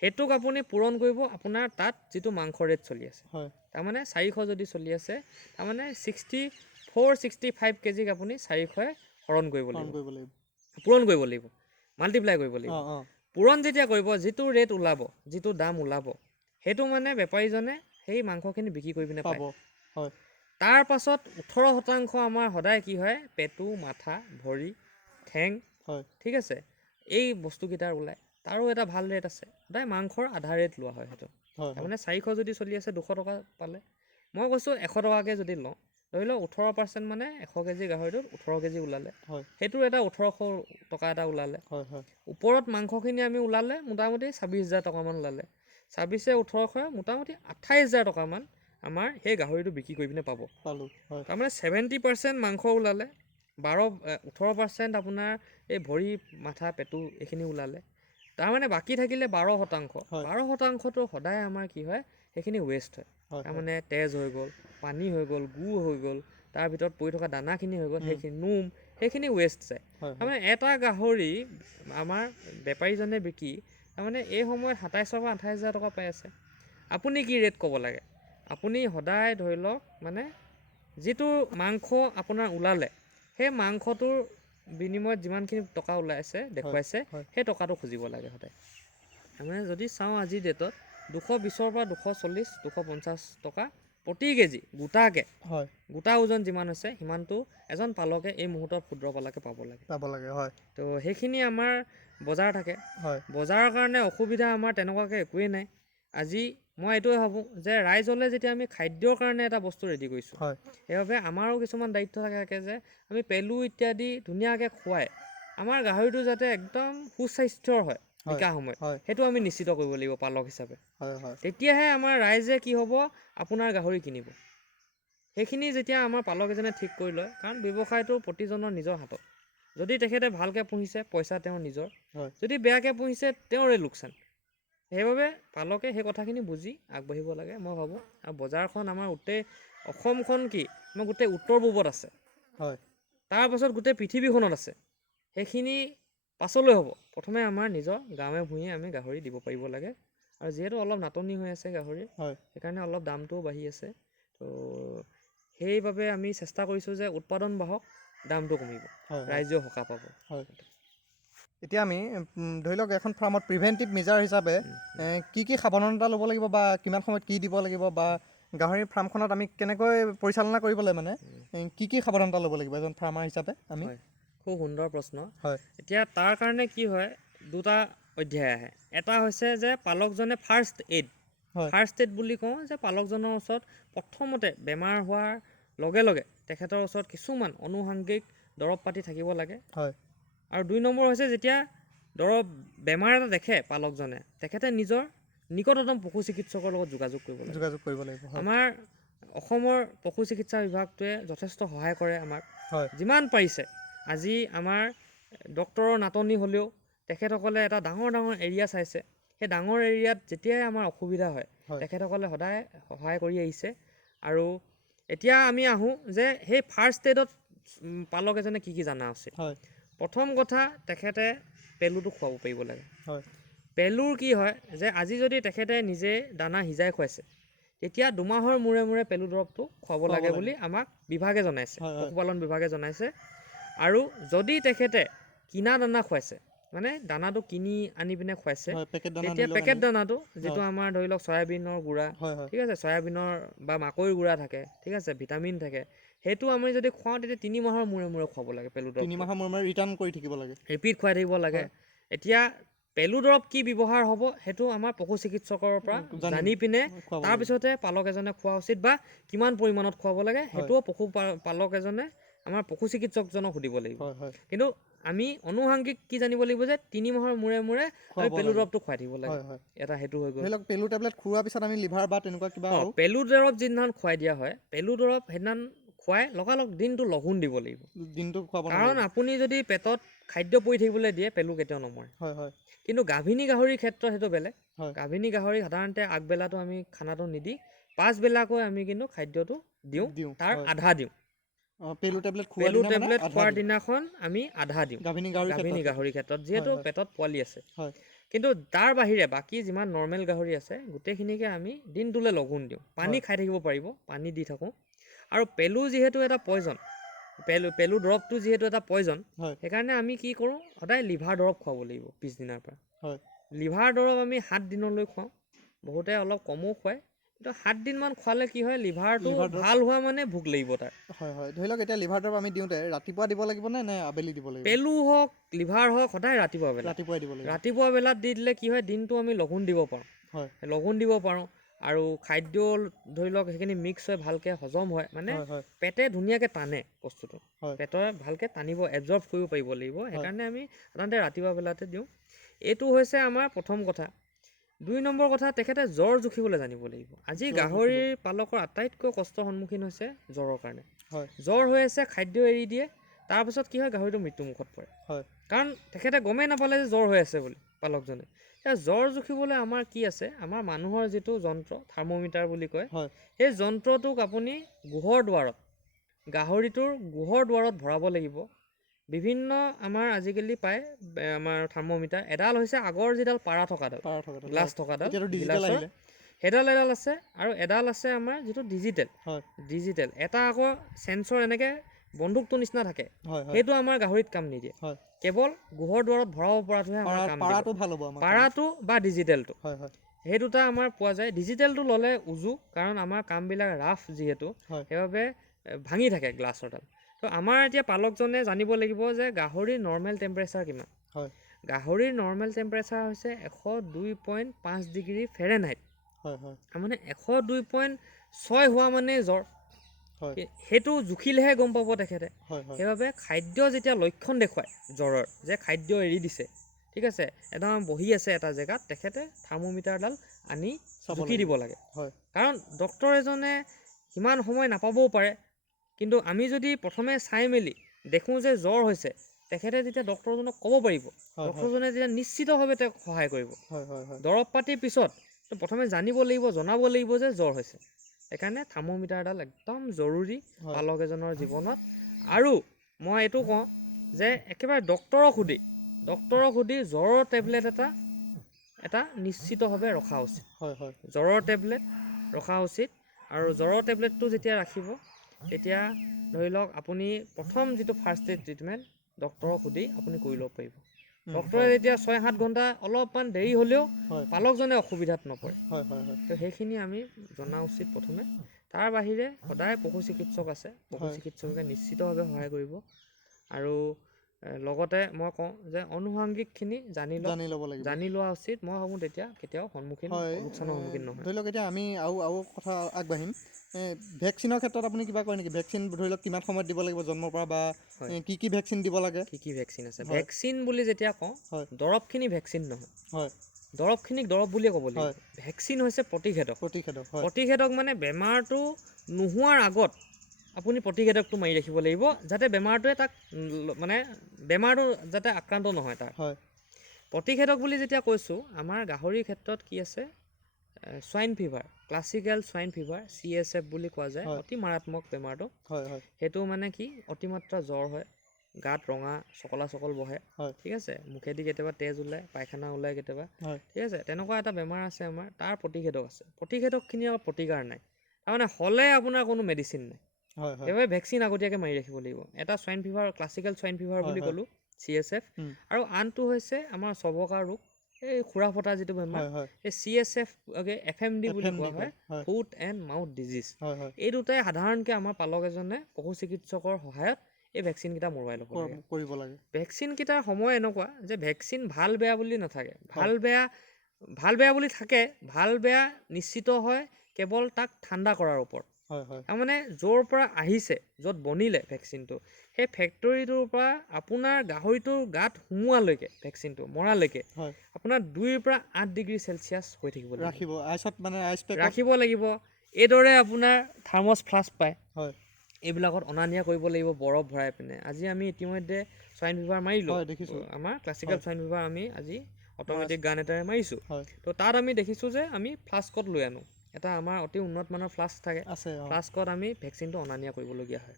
সেইটোক আপুনি পূৰণ কৰিব আপোনাৰ তাত যিটো মাংস ৰেট চলি আছে, তাৰমানে 400 যদি চলি আছে, তাৰমানে 64-65 কেজিক আপুনি 400 হৰণ কৰিব লাগিব, পূৰণ কৰিব লাগিব, মাল্টিপ্লাই কৰিব লাগিব। পূৰণ যেতিয়া কৰিব, যিটো ৰেট ওলাব, যিটো দাম ওলাব, সেইটো মানে বেপাৰীজনে সেই মাংসখিনি বিক্ৰী কৰি পিনে পাব। তাৰ পাছত 18% আমাৰ সদায় কি হয়, পেটু, মাথা, ভৰি, ঠেং, ঠিক আছে, এই বস্তুকেইটাৰ ওলায়। তাৰো এটা ভাল ৰেট আছে, সদায় মাংসৰ আধা ৰেট লোৱা হয় সেইটো। তাৰমানে 400 যদি চলি আছে 200 টকা পালে, মই কৈছোঁ 100 টকাকৈ যদি লওঁ, ধৰি লওক 18% মানে 100 কেজি গাহৰিটোত 18 কেজি ওলালে, সেইটোৰ এটা 1800 টকা এটা ওলালে। ওপৰত মাংসখিনি আমি ওলালে মোটামুটি 26,000 টকামান ওলালে, 26-1800 মোটামুটি 28,000 টকামান আমাৰ সেই গাহৰিটো বিক্ৰী কৰি পিনে পাব। তাৰমানে 70% মাংস ওলালে, 18% আপোনাৰ এই ভৰি, মাথা, পেটু এইখিনি ওলালে, তাৰমানে বাকী থাকিলে 12%। 12%টো সদায় আমাৰ কি হয়, সেইখিনি ৱেষ্ট হয়। তাৰমানে তেজ হৈ গ'ল, পানী হৈ গ'ল, গু হৈ গ'ল, তাৰ ভিতৰত পৰি থকা দানাখিনি হৈ গ'ল, সেইখিনি নোম, সেইখিনি ৱেষ্ট যায়। তাৰমানে এটা গাহৰি আমাৰ বেপাৰীজনে বিকি তাৰমানে এই সময়ত 27,000 পৰা 28,000 টকা পাই আছে। আপুনি কি ৰেট ক'ব লাগে, আপুনি সদায় ধৰি লওক মানে যিটো মাংস আপোনাৰ ওলালে সেই মাংসটোৰ বিনিময়ত যিমানখিনি টকা ওলাইছে দেখুৱাইছে সেই টকাটো খুজিব লাগে সদায়। মানে যদি চাওঁ আজিৰ ডেটত 220ৰ পৰা 240 250 টকা প্ৰতি কেজি গোটাকে, গোটা ওজন যিমান হৈছে সিমানটো এজন পালকে এই মুহূৰ্তত ক্ষুদ্ৰ পালকে পাব লাগে। তো সেইখিনি আমাৰ বজাৰ থাকে। বজাৰৰ কাৰণে অসুবিধা আমাৰ তেনেকুৱাকৈ একোৱেই নাই। আজি মই এইটোৱে ভাবোঁ যে ৰাইজলৈ যেতিয়া আমি খাদ্যৰ কাৰণে এটা বস্তু ৰেডি কৰিছোঁ, সেইবাবে আমাৰো কিছুমান দায়িত্ব থাকে যে আমি পেলু ইত্যাদি ধুনীয়াকৈ খুৱাই আমাৰ গাহৰিটো যাতে একদম সুস্বাস্থ্যৰ হয় বিকা সময়ত, সেইটো আমি নিশ্চিত কৰিব লাগিব পালক হিচাপে। তেতিয়াহে আমাৰ ৰাইজে কি হ'ব, আপোনাৰ গাহৰি কিনিব। সেইখিনি যেতিয়া আমাৰ পালক এজনে ঠিক কৰি লয়, কাৰণ ব্যৱসায়টো প্ৰতিজনৰ নিজৰ হাতত। যদি তেখেতে ভালকৈ পুহিছে পইচা তেওঁৰ নিজৰ, যদি বেয়াকৈ পুহিছে তেওঁৰে লোকচান। সেইবাবে পালকে সেই কথাখিনি বুজি আগবাঢ়িব লাগে মই ভাবোঁ। আৰু বজাৰখন আমাৰ গোটেই অসমখন কি আমাৰ গোটেই উত্তৰ পূবত আছে, তাৰপাছত গোটেই পৃথিৱীখনত আছে। সেইখিনি পাছলৈ হ'ব। প্ৰথমে আমাৰ নিজৰ গাঁৱে ভূঞে আমি গাহৰি দিব পাৰিব লাগে। আৰু যিহেতু অলপ নাটনি হৈ আছে গাহৰিৰ, সেইকাৰণে অলপ দামটোও বাঢ়ি আছে। তো সেইবাবে আমি চেষ্টা কৰিছোঁ যে উৎপাদন বাঢ়ক, দামটো কমিব, ৰাইজেও সকাহ পাব। এতিয়া আমি ধৰি লওক এখন ফাৰ্মত প্ৰিভেণ্টিভ মেজাৰ হিচাপে কি সাৱধানতা ল'ব লাগিব বা কিমান সময়ত কি দিব লাগিব বা গাহৰি ফাৰ্মখনত আমি কেনেকৈ পৰিচালনা কৰিবলৈ মানে কি সাৱধানতা ল'ব লাগিব এজন ফাৰ্মাৰ হিচাপে আমি? খুব সুন্দৰ প্ৰশ্ন। এতিয়া তাৰ কাৰণে কি হয়, দুটা অধ্যায় আহে। এটা হৈছে যে পালকজনে ফাৰ্ষ্ট এইড বুলি কওঁ যে পালকজনৰ ওচৰত প্ৰথমতে বেমাৰ হোৱাৰ লগে লগে তেখেতৰ ওচৰত কিছুমান আনুষংগিক দৰৱ পাতি থাকিব লাগে। আৰু 2 নম্বৰ হৈছে যেতিয়া বেমাৰ এটা দেখে পালকজনে, তেখেতে নিজৰ নিকটতম পশু চিকিৎসকৰ লগত যোগাযোগ কৰিব লাগিব। আমাৰ অসমৰ পশু চিকিৎসা বিভাগটোৱে যথেষ্ট সহায় কৰে আমাক, যিমান পাৰিছে। আজি আমাৰ ডক্তৰৰ নাটনি হ'লেও তেখেতসকলে এটা ডাঙৰ এৰিয়া চাইছে। সেই ডাঙৰ এৰিয়াত যেতিয়াই আমাৰ অসুবিধা হয় তেখেতসকলে সদায় সহায় কৰি আহিছে। আৰু এতিয়া আমি আহোঁ যে সেই ফাৰ্ষ্ট এইডত পালক এজনে কি জানা উচিত। প্ৰথম কথা, তেখেতে পেলুটো খুৱাব পাৰিব লাগে। পেলুৰ কি হয় যে আজি যদি তেখেতে নিজে দানা সিজাই খুৱাইছে, তেতিয়া 2 মাহৰ মূৰে মূৰে পেলু দৰৱটো খুৱাব লাগে বুলি আমাক বিভাগে জনাইছে, পশুপালন বিভাগে জনাইছে। আৰু যদি তেখেতে কিনা দানা খুৱাইছে, মানে দানাটো কিনি আনি পিনে খুৱাইছে, তেতিয়া পেকেট দানাটো যিটো আমাৰ ধৰি লওক চয়াবিনৰ গুড়া, ঠিক আছে, চয়াবিনৰ বা মাকৈৰ গুড়া থাকে, ঠিক আছে, ভিটামিন থাকে, সেইটো আমি যদি খুৱাওঁ তেতিয়া 3 মাহৰ মূৰে মূৰে খুৱাব লাগে। পেলু দৰৱ 3 মাহৰ মূৰে ৰিটাৰ্ণ কৰি থাকিব লাগে, ৰিপিট খুৱাই থাকিব লাগে। এতিয়া পেলু দৰৱ কি ব্যৱহাৰ হ'ব সেইটো আমাৰ পশু চিকিৎসকৰ পৰা জানি পিনে তাৰপিছতে পালক এজনে খোৱা উচিত, বা কিমান পৰিমাণত খুৱাব লাগে সেইটোও পালক এজনে আমাৰ পশু চিকিৎসকজনক সুধিব লাগিব। কিন্তু আমি আনুষংগিক কি জানিব লাগিব যে 3 মাহৰ মূৰে মূৰে পেলু দৰৱটো খুৱাই থাকিব লাগে। এটা সেইটো হৈ গ'ল। পেলু টেবলেট খুওৱাৰ পিছত আমি লিভাৰ বা তেনেকুৱা কিবা পেলু দৰৱ যিদিনাখন খুৱাই দিয়া হয়, পেলু দৰৱ সেইদিনাখন খুৱাই লগালগ দিনটো লঘোণ দিব লাগিব। কাৰণ আপুনি যদি পেটত খাদ্য পৰি থাকিবলৈ দিয়ে পেলু কেতিয়াও নমৰে। কিন্তু গাভিনী গাহৰিৰ ক্ষেত্ৰত সেইটো বেলেগ। গাভিনী গাহৰি সাধাৰণতে আগবেলাটো আমি খানাটো নিদি পাছবেলাকৈ আমি কিন্তু খাদ্যটো দিওঁ, তাৰ আধা দিওঁ। পেলু টেবলেট খোৱাৰ দিনাখন আমি আধা দিওঁ গাভিনী গাহৰিৰ ক্ষেত্ৰত, যিহেতু পেটত পোৱালি আছে। কিন্তু তাৰ বাহিৰে বাকী যিমান নৰ্মেল গাহৰি আছে গোটেইখিনিকে আমি দিনটোলৈ লঘোণ দিওঁ। পানী খাই থাকিব পাৰিব, পানী দি থাকোঁ। আৰু পেলু যিহেতু এটা পয়জন, পেলু দৰৱটো যিহেতু এটা পয়জন, সেইকাৰণে আমি কি কৰোঁ, সদায় লিভাৰ দৰৱ খুৱাব লাগিব পিছদিনাৰ পৰা। লিভাৰ দৰৱ আমি 7 দিনলৈ খুৱাওঁ। বহুতে অলপ কমো খুৱায়, কিন্তু 7 দিনমান খোৱালে কি হয়, লিভাৰটো ভাল হোৱা মানে ভোক লাগিব তাৰ। ধৰি লওক এতিয়া লিভাৰ দৰৱ আমি দিওঁতে ৰাতিপুৱা দিব লাগিব নে আবেলি দিব লাগিব? পেলু হওক লিভাৰ হওক সদায় ৰাতিপুৱাই দিব লাগিব। ৰাতিপুৱা বেলাত দি দিলে কি হয়, দিনটো আমি লঘোণ দিব পাৰোঁ। আৰু খাদ্য ধৰি লওক সেইখিনি মিক্স হৈ ভালকৈ হজম হয়, মানে পেটে ধুনীয়াকৈ টানে বস্তুটো, পেটে ভালকৈ টানিব, এবজৰ্ব কৰিব পাৰিব লাগিব। সেইকাৰণে আমি সাধাৰণতে ৰাতিপুৱা বেলাতে দিওঁ। এইটো হৈছে আমাৰ প্ৰথম কথা। 2 নম্বৰ কথা, তেখেতে জ্বৰ জুখিবলৈ জানিব লাগিব। আজি গাহৰিৰ পালকৰ আটাইতকৈ কষ্টৰ সন্মুখীন হৈছে জ্বৰৰ কাৰণে। জ্বৰ হৈ আছে, খাদ্য এৰি দিয়ে, তাৰপিছত কি হয়, গাহৰিটো মৃত্যুমুখত পৰে। কাৰণ তেখেতে গমেই নাপালে যে জ্বৰ হৈ আছে বুলি পালকজনে। এতিয়া জ্বৰ জুখিবলৈ আমাৰ কি আছে, আমাৰ মানুহৰ যিটো যন্ত্ৰ থাৰ্মোমিটাৰ বুলি কয়, সেই যন্ত্ৰটোক আপুনি গাহৰিটোৰ গোহৰ দুৱাৰত ভৰাব লাগিব। বিভিন্ন আমাৰ আজিকালি পায় আমাৰ থাৰ্মোমিটাৰ, এডাল হৈছে আগৰ যিডাল পাৰা থকাডাল, গ্লাছ থকাডাল, সেইডাল এডাল আছে আৰু এডাল আছে আমাৰ যিটো ডিজিটেল এটা আকৌ চেঞ্চৰ এনেকৈ বন্দুকটো নিচিনা থাকে সেইটো আমাৰ গাহৰিত কাম নিদিয়ে কেৱল গোহৰ দুৱাৰত ভৰাব পৰাটোহে আমাৰ কাম দিব পাৰাটো বা ডিজিটেলটো সেই দুটা আমাৰ পোৱা যায় ডিজিটেলটো ল'লে উজু কাৰণ আমাৰ কামবিলাক ৰাফ যিহেতু সেইবাবে ভাঙি থাকে গ্লাছৰডাল তো আমাৰ এতিয়া পালকজনে জানিব লাগিব যে গাহৰিৰ নৰ্মেল টেম্পাৰেচাৰ কিমান গাহৰিৰ নৰ্মেল টেম্পাৰেচাৰ হৈছে 102.5 ডিগ্ৰী ফেৰেনহাইট মানে 102.6 হোৱা মানে জ্বৰ সেইটো জুখিলেহে গম পাব তেখেতে সেইবাবে খাদ্য যেতিয়া লক্ষণ দেখুৱায় জ্বৰৰ যে খাদ্য এৰি দিছে ঠিক আছে একদম বহি আছে এটা জেগাত তেখেতে থাৰ্মোমিটাৰডাল আনি জুখি দিব লাগে কাৰণ ডক্তৰ এজনে সিমান সময় নাপাবও পাৰে কিন্তু আমি যদি প্ৰথমে চাই মেলি দেখোঁ যে জ্বৰ হৈছে তেখেতে যেতিয়া ডক্তৰজনক ক'ব পাৰিব ডক্তৰজনে যেতিয়া নিশ্চিতভাৱে তেওঁক সহায় কৰিব দৰৱ পাতিৰ পিছত প্ৰথমে জানিব লাগিব জনাব লাগিব যে জ্বৰ হৈছে সেইকাৰণে থাৰ্মোমিটাৰডাল একদম জৰুৰী পালক এজনৰ জীৱনত আৰু মই এইটো কওঁ যে একেবাৰে ডক্তৰক সুধি জ্বৰৰ টেবলেট এটা নিশ্চিতভাৱে ৰখা উচিত জ্বৰৰ টেবলেট ৰখা উচিত আৰু জ্বৰৰ টেবলেটটো যেতিয়া ৰাখিব তেতিয়া ধৰি লওক আপুনি প্ৰথম যিটো ফাৰ্ষ্ট এইড ট্ৰিটমেণ্ট ডক্তৰক সুধি আপুনি কৰি ল'ব পাৰিব ডক্তৰে যেতিয়া 6-7 ঘণ্টা অলপমান দেৰি হ'লেও পালকজনে অসুবিধাত নপৰে তো সেইখিনি আমি জনা উচিত প্ৰথমে তাৰ বাহিৰে সদায় পশু চিকিৎসক আছে পশু চিকিৎসকে নিশ্চিতভাৱে সহায় কৰিব আৰু লগতে মই কওঁ যে অনুষংগিকখিনি জানি লোৱা উচিত মই ভাবোঁ তেতিয়া কেতিয়াও লোকচানৰ সন্মুখীন নহয় ধৰি লওক এতিয়া আমি আৰু কথা আগবাঢ়িম ভেকচিনৰ ক্ষেত্ৰত আপুনি কিবা কয় নেকি ভেকচিন ধৰি লওক কিমান সময়ত দিব লাগিব জন্মৰ পৰা বা কি ভেকচিন দিব লাগে কি ভেকচিন আছে ভেকচিন বুলি যেতিয়া কওঁ দৰৱখিনি ভেকচিন নহয় দৰৱখিনিক দৰৱ বুলিয়ে ক'ব লাগিব ভেকচিন হৈছে প্ৰতিষেধক মানে বেমাৰটো নোহোৱাৰ আগত আপুনি প্ৰতিষেধকটো মাৰি ৰাখিব লাগিব যাতে বেমাৰটোৱে তাক মানে বেমাৰটো যাতে আক্ৰান্ত নহয় তাৰ প্ৰতিষেধক বুলি যেতিয়া কৈছোঁ আমাৰ গাহৰিৰ ক্ষেত্ৰত কি আছে swine fever classical swine fever CSF বুলি কোৱা যায় অতি মাৰাত্মক বেমাৰটো সেইটো মানে কি অতিমাত্ৰা জ্বৰ হয় গাত ৰঙা চকল বহে ঠিক আছে মুখেদি কেতিয়াবা তেজ ওলায় পায়খানা ওলায় কেতিয়াবা ঠিক আছে তেনেকুৱা এটা বেমাৰ আছে আমাৰ তাৰ প্ৰতিষেধক আছে প্ৰতিষেধকখিনি আৰু প্ৰতিকাৰ নাই তাৰমানে হ'লে আপোনাৰ কোনো মেডিচিন নাই সেইবাবে ভেকচিন আগতীয়াকৈ মাৰি ৰাখিব লাগিব এটা swine fever classical swine fever বুলি ক'লোঁ CSF আৰু আনটো হৈছে আমাৰ চবকা ৰোগ এই খুৰা ফটা যিটো বেমাৰ এই CSF FMD বুলি কোৱা হয় ফুট এণ্ড মাউথ ডিজিজ এই দুটাই সাধাৰণকৈ আমাৰ পালক এজনে পশু চিকিৎসকৰ সহায়ত এই ভেকচিনকেইটা মৰুৱাই ল'ব লাগে ভেকচিনকেইটাৰ সময় এনেকুৱা যে ভেকচিন ভাল বেয়া বুলি নাথাকে ভাল বেয়া বুলি থাকে ভাল বেয়া নিশ্চিত হয় কেৱল তাক ঠাণ্ডা কৰাৰ ওপৰত তাৰমানে য'ৰ পৰা আহিছে য'ত বনিলে ভেকচিনটো সেই ফেক্টৰীটোৰ পৰা আপোনাৰ গাহৰিটোৰ গাত সোমোৱালৈকে ভেকচিনটো মৰালৈকে আপোনাৰ 2 পৰা 8 ডিগ্ৰী চেলচিয়াছ হৈ থাকিব ৰাখিব লাগিব এইদৰে আপোনাৰ থাৰ্মছ ফ্লাস্ক পায় এইবিলাকত অনা নিয়া কৰিব লাগিব বৰফ ভৰাই পিনে আজি আমি ইতিমধ্যে সোৱাইন ফিভাৰ মাৰিলোঁ আমাৰ ক্লাছিকেল সোৱাইন ফিভাৰ আমি আজি অট'মেটিক গান এটাৰে মাৰিছোঁ তো তাত আমি দেখিছোঁ যে আমি ফ্লাস্কত লৈ আনো এটা আমাৰ অতি উন্নত মানৰ ফ্লাস্ক থাকে ফ্লাস্কত আমি ভেকচিনটো অনা নিয়া কৰিবলগীয়া হয়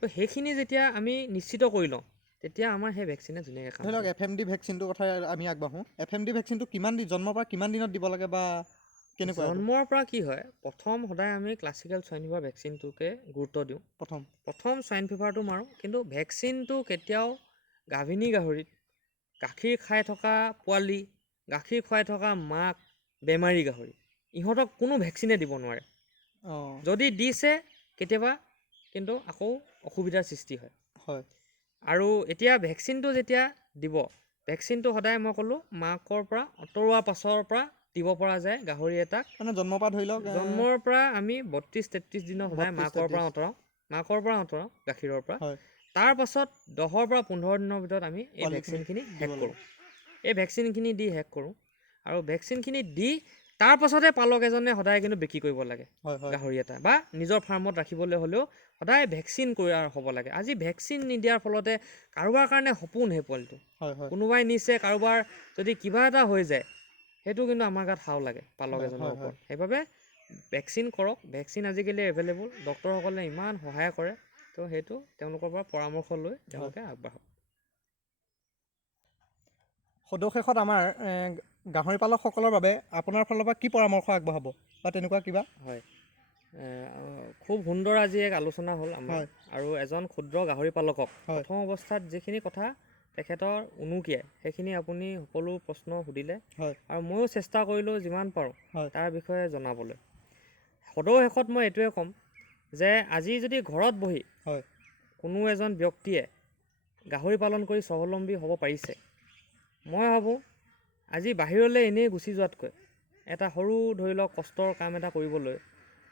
তো সেইখিনি যেতিয়া আমি নিশ্চিত কৰি লওঁ তেতিয়া আমাৰ সেই ভেকচিনে ধুনীয়াকৈ কাম কৰে FMD ভেকচিনটোৰ কথা আমি আগবাঢ়োঁ FMD ভেকচিনটো জন্মৰ পৰা কিমান দিনত দিব লাগে বা কেনেকুৱা জন্মৰ পৰা কি হয় প্ৰথম সদায় আমি ক্লাছিকেল সোৱাইন ফিভাৰ ভেকচিনটোকে গুৰুত্ব দিওঁ প্ৰথম সোৱাইন ফিভাৰটো মাৰোঁ কিন্তু ভেকচিনটো কেতিয়াও গাভিনী গাহৰিত গাখীৰ খাই থকা পোৱালি গাখীৰ খুৱাই থকা মাক বেমাৰী গাহৰি ইহঁতক কোনো ভেকচিনে দিব নোৱাৰে যদি দিছে কেতিয়াবা কিন্তু আকৌ অসুবিধাৰ সৃষ্টি হয় আৰু এতিয়া ভেকচিনটো যেতিয়া দিব ভেকচিনটো সদায় মই ক'লোঁ মাকৰ পৰা আঁতৰোৱাৰ পাছৰ পৰা দিব পৰা যায় গাহৰি এটাক মানে জন্মৰ পৰা ধৰি লওক জন্মৰ পৰা আমি 32-33 দিনৰ সদায় মাকৰ পৰা আঁতৰাওঁ গাখীৰৰ পৰা তাৰ পাছত 10 পৰা 15 দিনৰ ভিতৰত আমি এই ভেকচিনখিনি শেষ কৰোঁ আৰু ভেকচিনখিনি দি তাৰ পাছতে পালক এজনে সদায় কিন্তু বিক্ৰী কৰিব লাগে গাহৰি এটা বা নিজৰ ফাৰ্মত ৰাখিবলৈ হ'লেও সদায় ভেকচিন কৰা হ'ব লাগে আজি ভেকচিন নিদিয়াৰ ফলতে কাৰোবাৰ কাৰণে সপোন সেই পোৱালিটো কোনোবাই নিছে কাৰোবাৰ যদি কিবা এটা হৈ যায় সেইটো কিন্তু আমাৰ গাত হাও লাগে পালক এজনৰ ওপৰত সেইবাবে ভেকচিন কৰক ভেকচিন আজিকালি এভেইলেবল ডক্তৰসকলে ইমান সহায় কৰে তো সেইটো তেওঁলোকৰ পৰা পৰামৰ্শ লৈ তেওঁলোকে আগবাঢ়ক সদৌশেষত আমাৰ গাহৰি পালকসকলৰ বাবে আপোনাৰ ফালৰ পৰা কি পৰামৰ্শ আগবঢ়াব বা তেনেকুৱা কিবা? হয়, খুব সুন্দৰ আজি এক আলোচনা হ'ল আমাৰ। আৰু এজন ক্ষুদ্ৰ গাহৰি পালকক প্ৰথম অৱস্থাত যিখিনি কথা তেখেতৰ উনুকিয়াই সেইখিনি আপুনি সকলো প্ৰশ্ন সুধিলে, আৰু ময়ো চেষ্টা কৰিলোঁ যিমান পাৰোঁ তাৰ বিষয়ে জনাবলৈ। সদৌ শেষত মই এইটোৱে ক'ম যে আজি যদি ঘৰত বহি কোনো এজন ব্যক্তিয়ে গাহৰি পালন কৰি স্বাৱলম্বী হ'ব পাৰিছে, মই ভাবোঁ আজি বাহিৰলৈ এনেই গুচি যোৱাতকৈ এটা সৰু ধৰি লওক কষ্টৰ কাম এটা কৰিবলৈ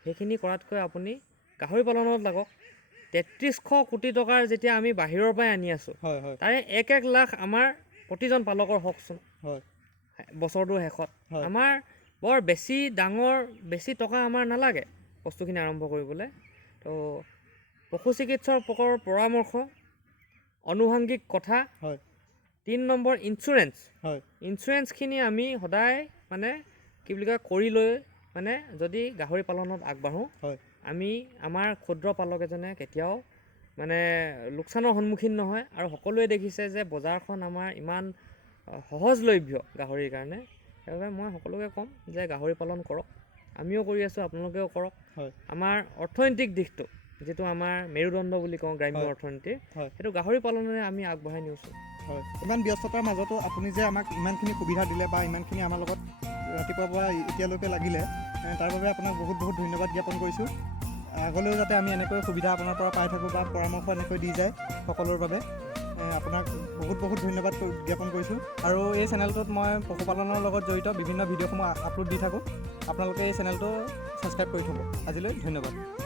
সেইখিনি কৰাতকৈ আপুনি গাহৰি পালনত লাগক। ৩৩০০ কোটি টকাৰ যেতিয়া আমি বাহিৰৰ পৰাই আনি আছোঁ, তাৰে ১ লাখ আমাৰ প্ৰতিজন পালকৰ হওকচোন বছৰটোৰ শেষত। আমাৰ বৰ বেছি টকা আমাৰ নালাগে বস্তুখিনি আৰম্ভ কৰিবলৈ। তো পশু চিকিৎসকৰ পৰামৰ্শ, আনুষংগিক কথা, ৩ নম্বৰ ইঞ্চুৰেঞ্চখিনি আমি সদায় মানে কি বুলি কয় কৰি লৈ মানে যদি গাহৰি পালনত আগবাঢ়োঁ, আমি আমাৰ ক্ষুদ্ৰ পালক এজনে কেতিয়াও মানে লোকচানৰ সন্মুখীন নহয়। আৰু সকলোৱে দেখিছে যে বজাৰখন আমাৰ ইমান সহজলভ্য গাহৰিৰ কাৰণে। সেইবাবে মই সকলোকে ক'ম যে গাহৰি পালন কৰক, আমিও কৰি আছোঁ, আপোনালোকেও কৰক। আমাৰ অৰ্থনৈতিক দিশটো যিটো আমাৰ মেৰুদণ্ড বুলি কওঁ গ্ৰাম্য অৰ্থনীতিৰ, সেইটো গাহৰি পালনেৰে আমি আগবঢ়াই নিছোঁ। ইমান ব্যস্ততাৰ মাজতো আপুনি যে আমাক ইমানখিনি সুবিধা দিলে বা ইমানখিনি আমাৰ লগত ৰাতিপুৱাৰ পৰা এতিয়ালৈকে লাগিলে, তাৰ বাবে আপোনাক বহুত বহুত ধন্যবাদ জ্ঞাপন কৰিছোঁ। আগলৈও যাতে আমি এনেকৈ সুবিধা আপোনাৰ পৰা পাই থাকোঁ বা পৰামৰ্শ এনেকৈ দি যায় সকলোৰ বাবে, আপোনাক বহুত বহুত ধন্যবাদ জ্ঞাপন কৰিছোঁ। আৰু এই চেনেলটোত মই পশুপালনৰ লগত জড়িত বিভিন্ন ভিডিঅ'সমূহ আপলোড দি থাকোঁ। আপোনালোকে এই চেনেলটো ছাবস্ক্ৰাইব কৰি থ'ব। আজিলৈ ধন্যবাদ।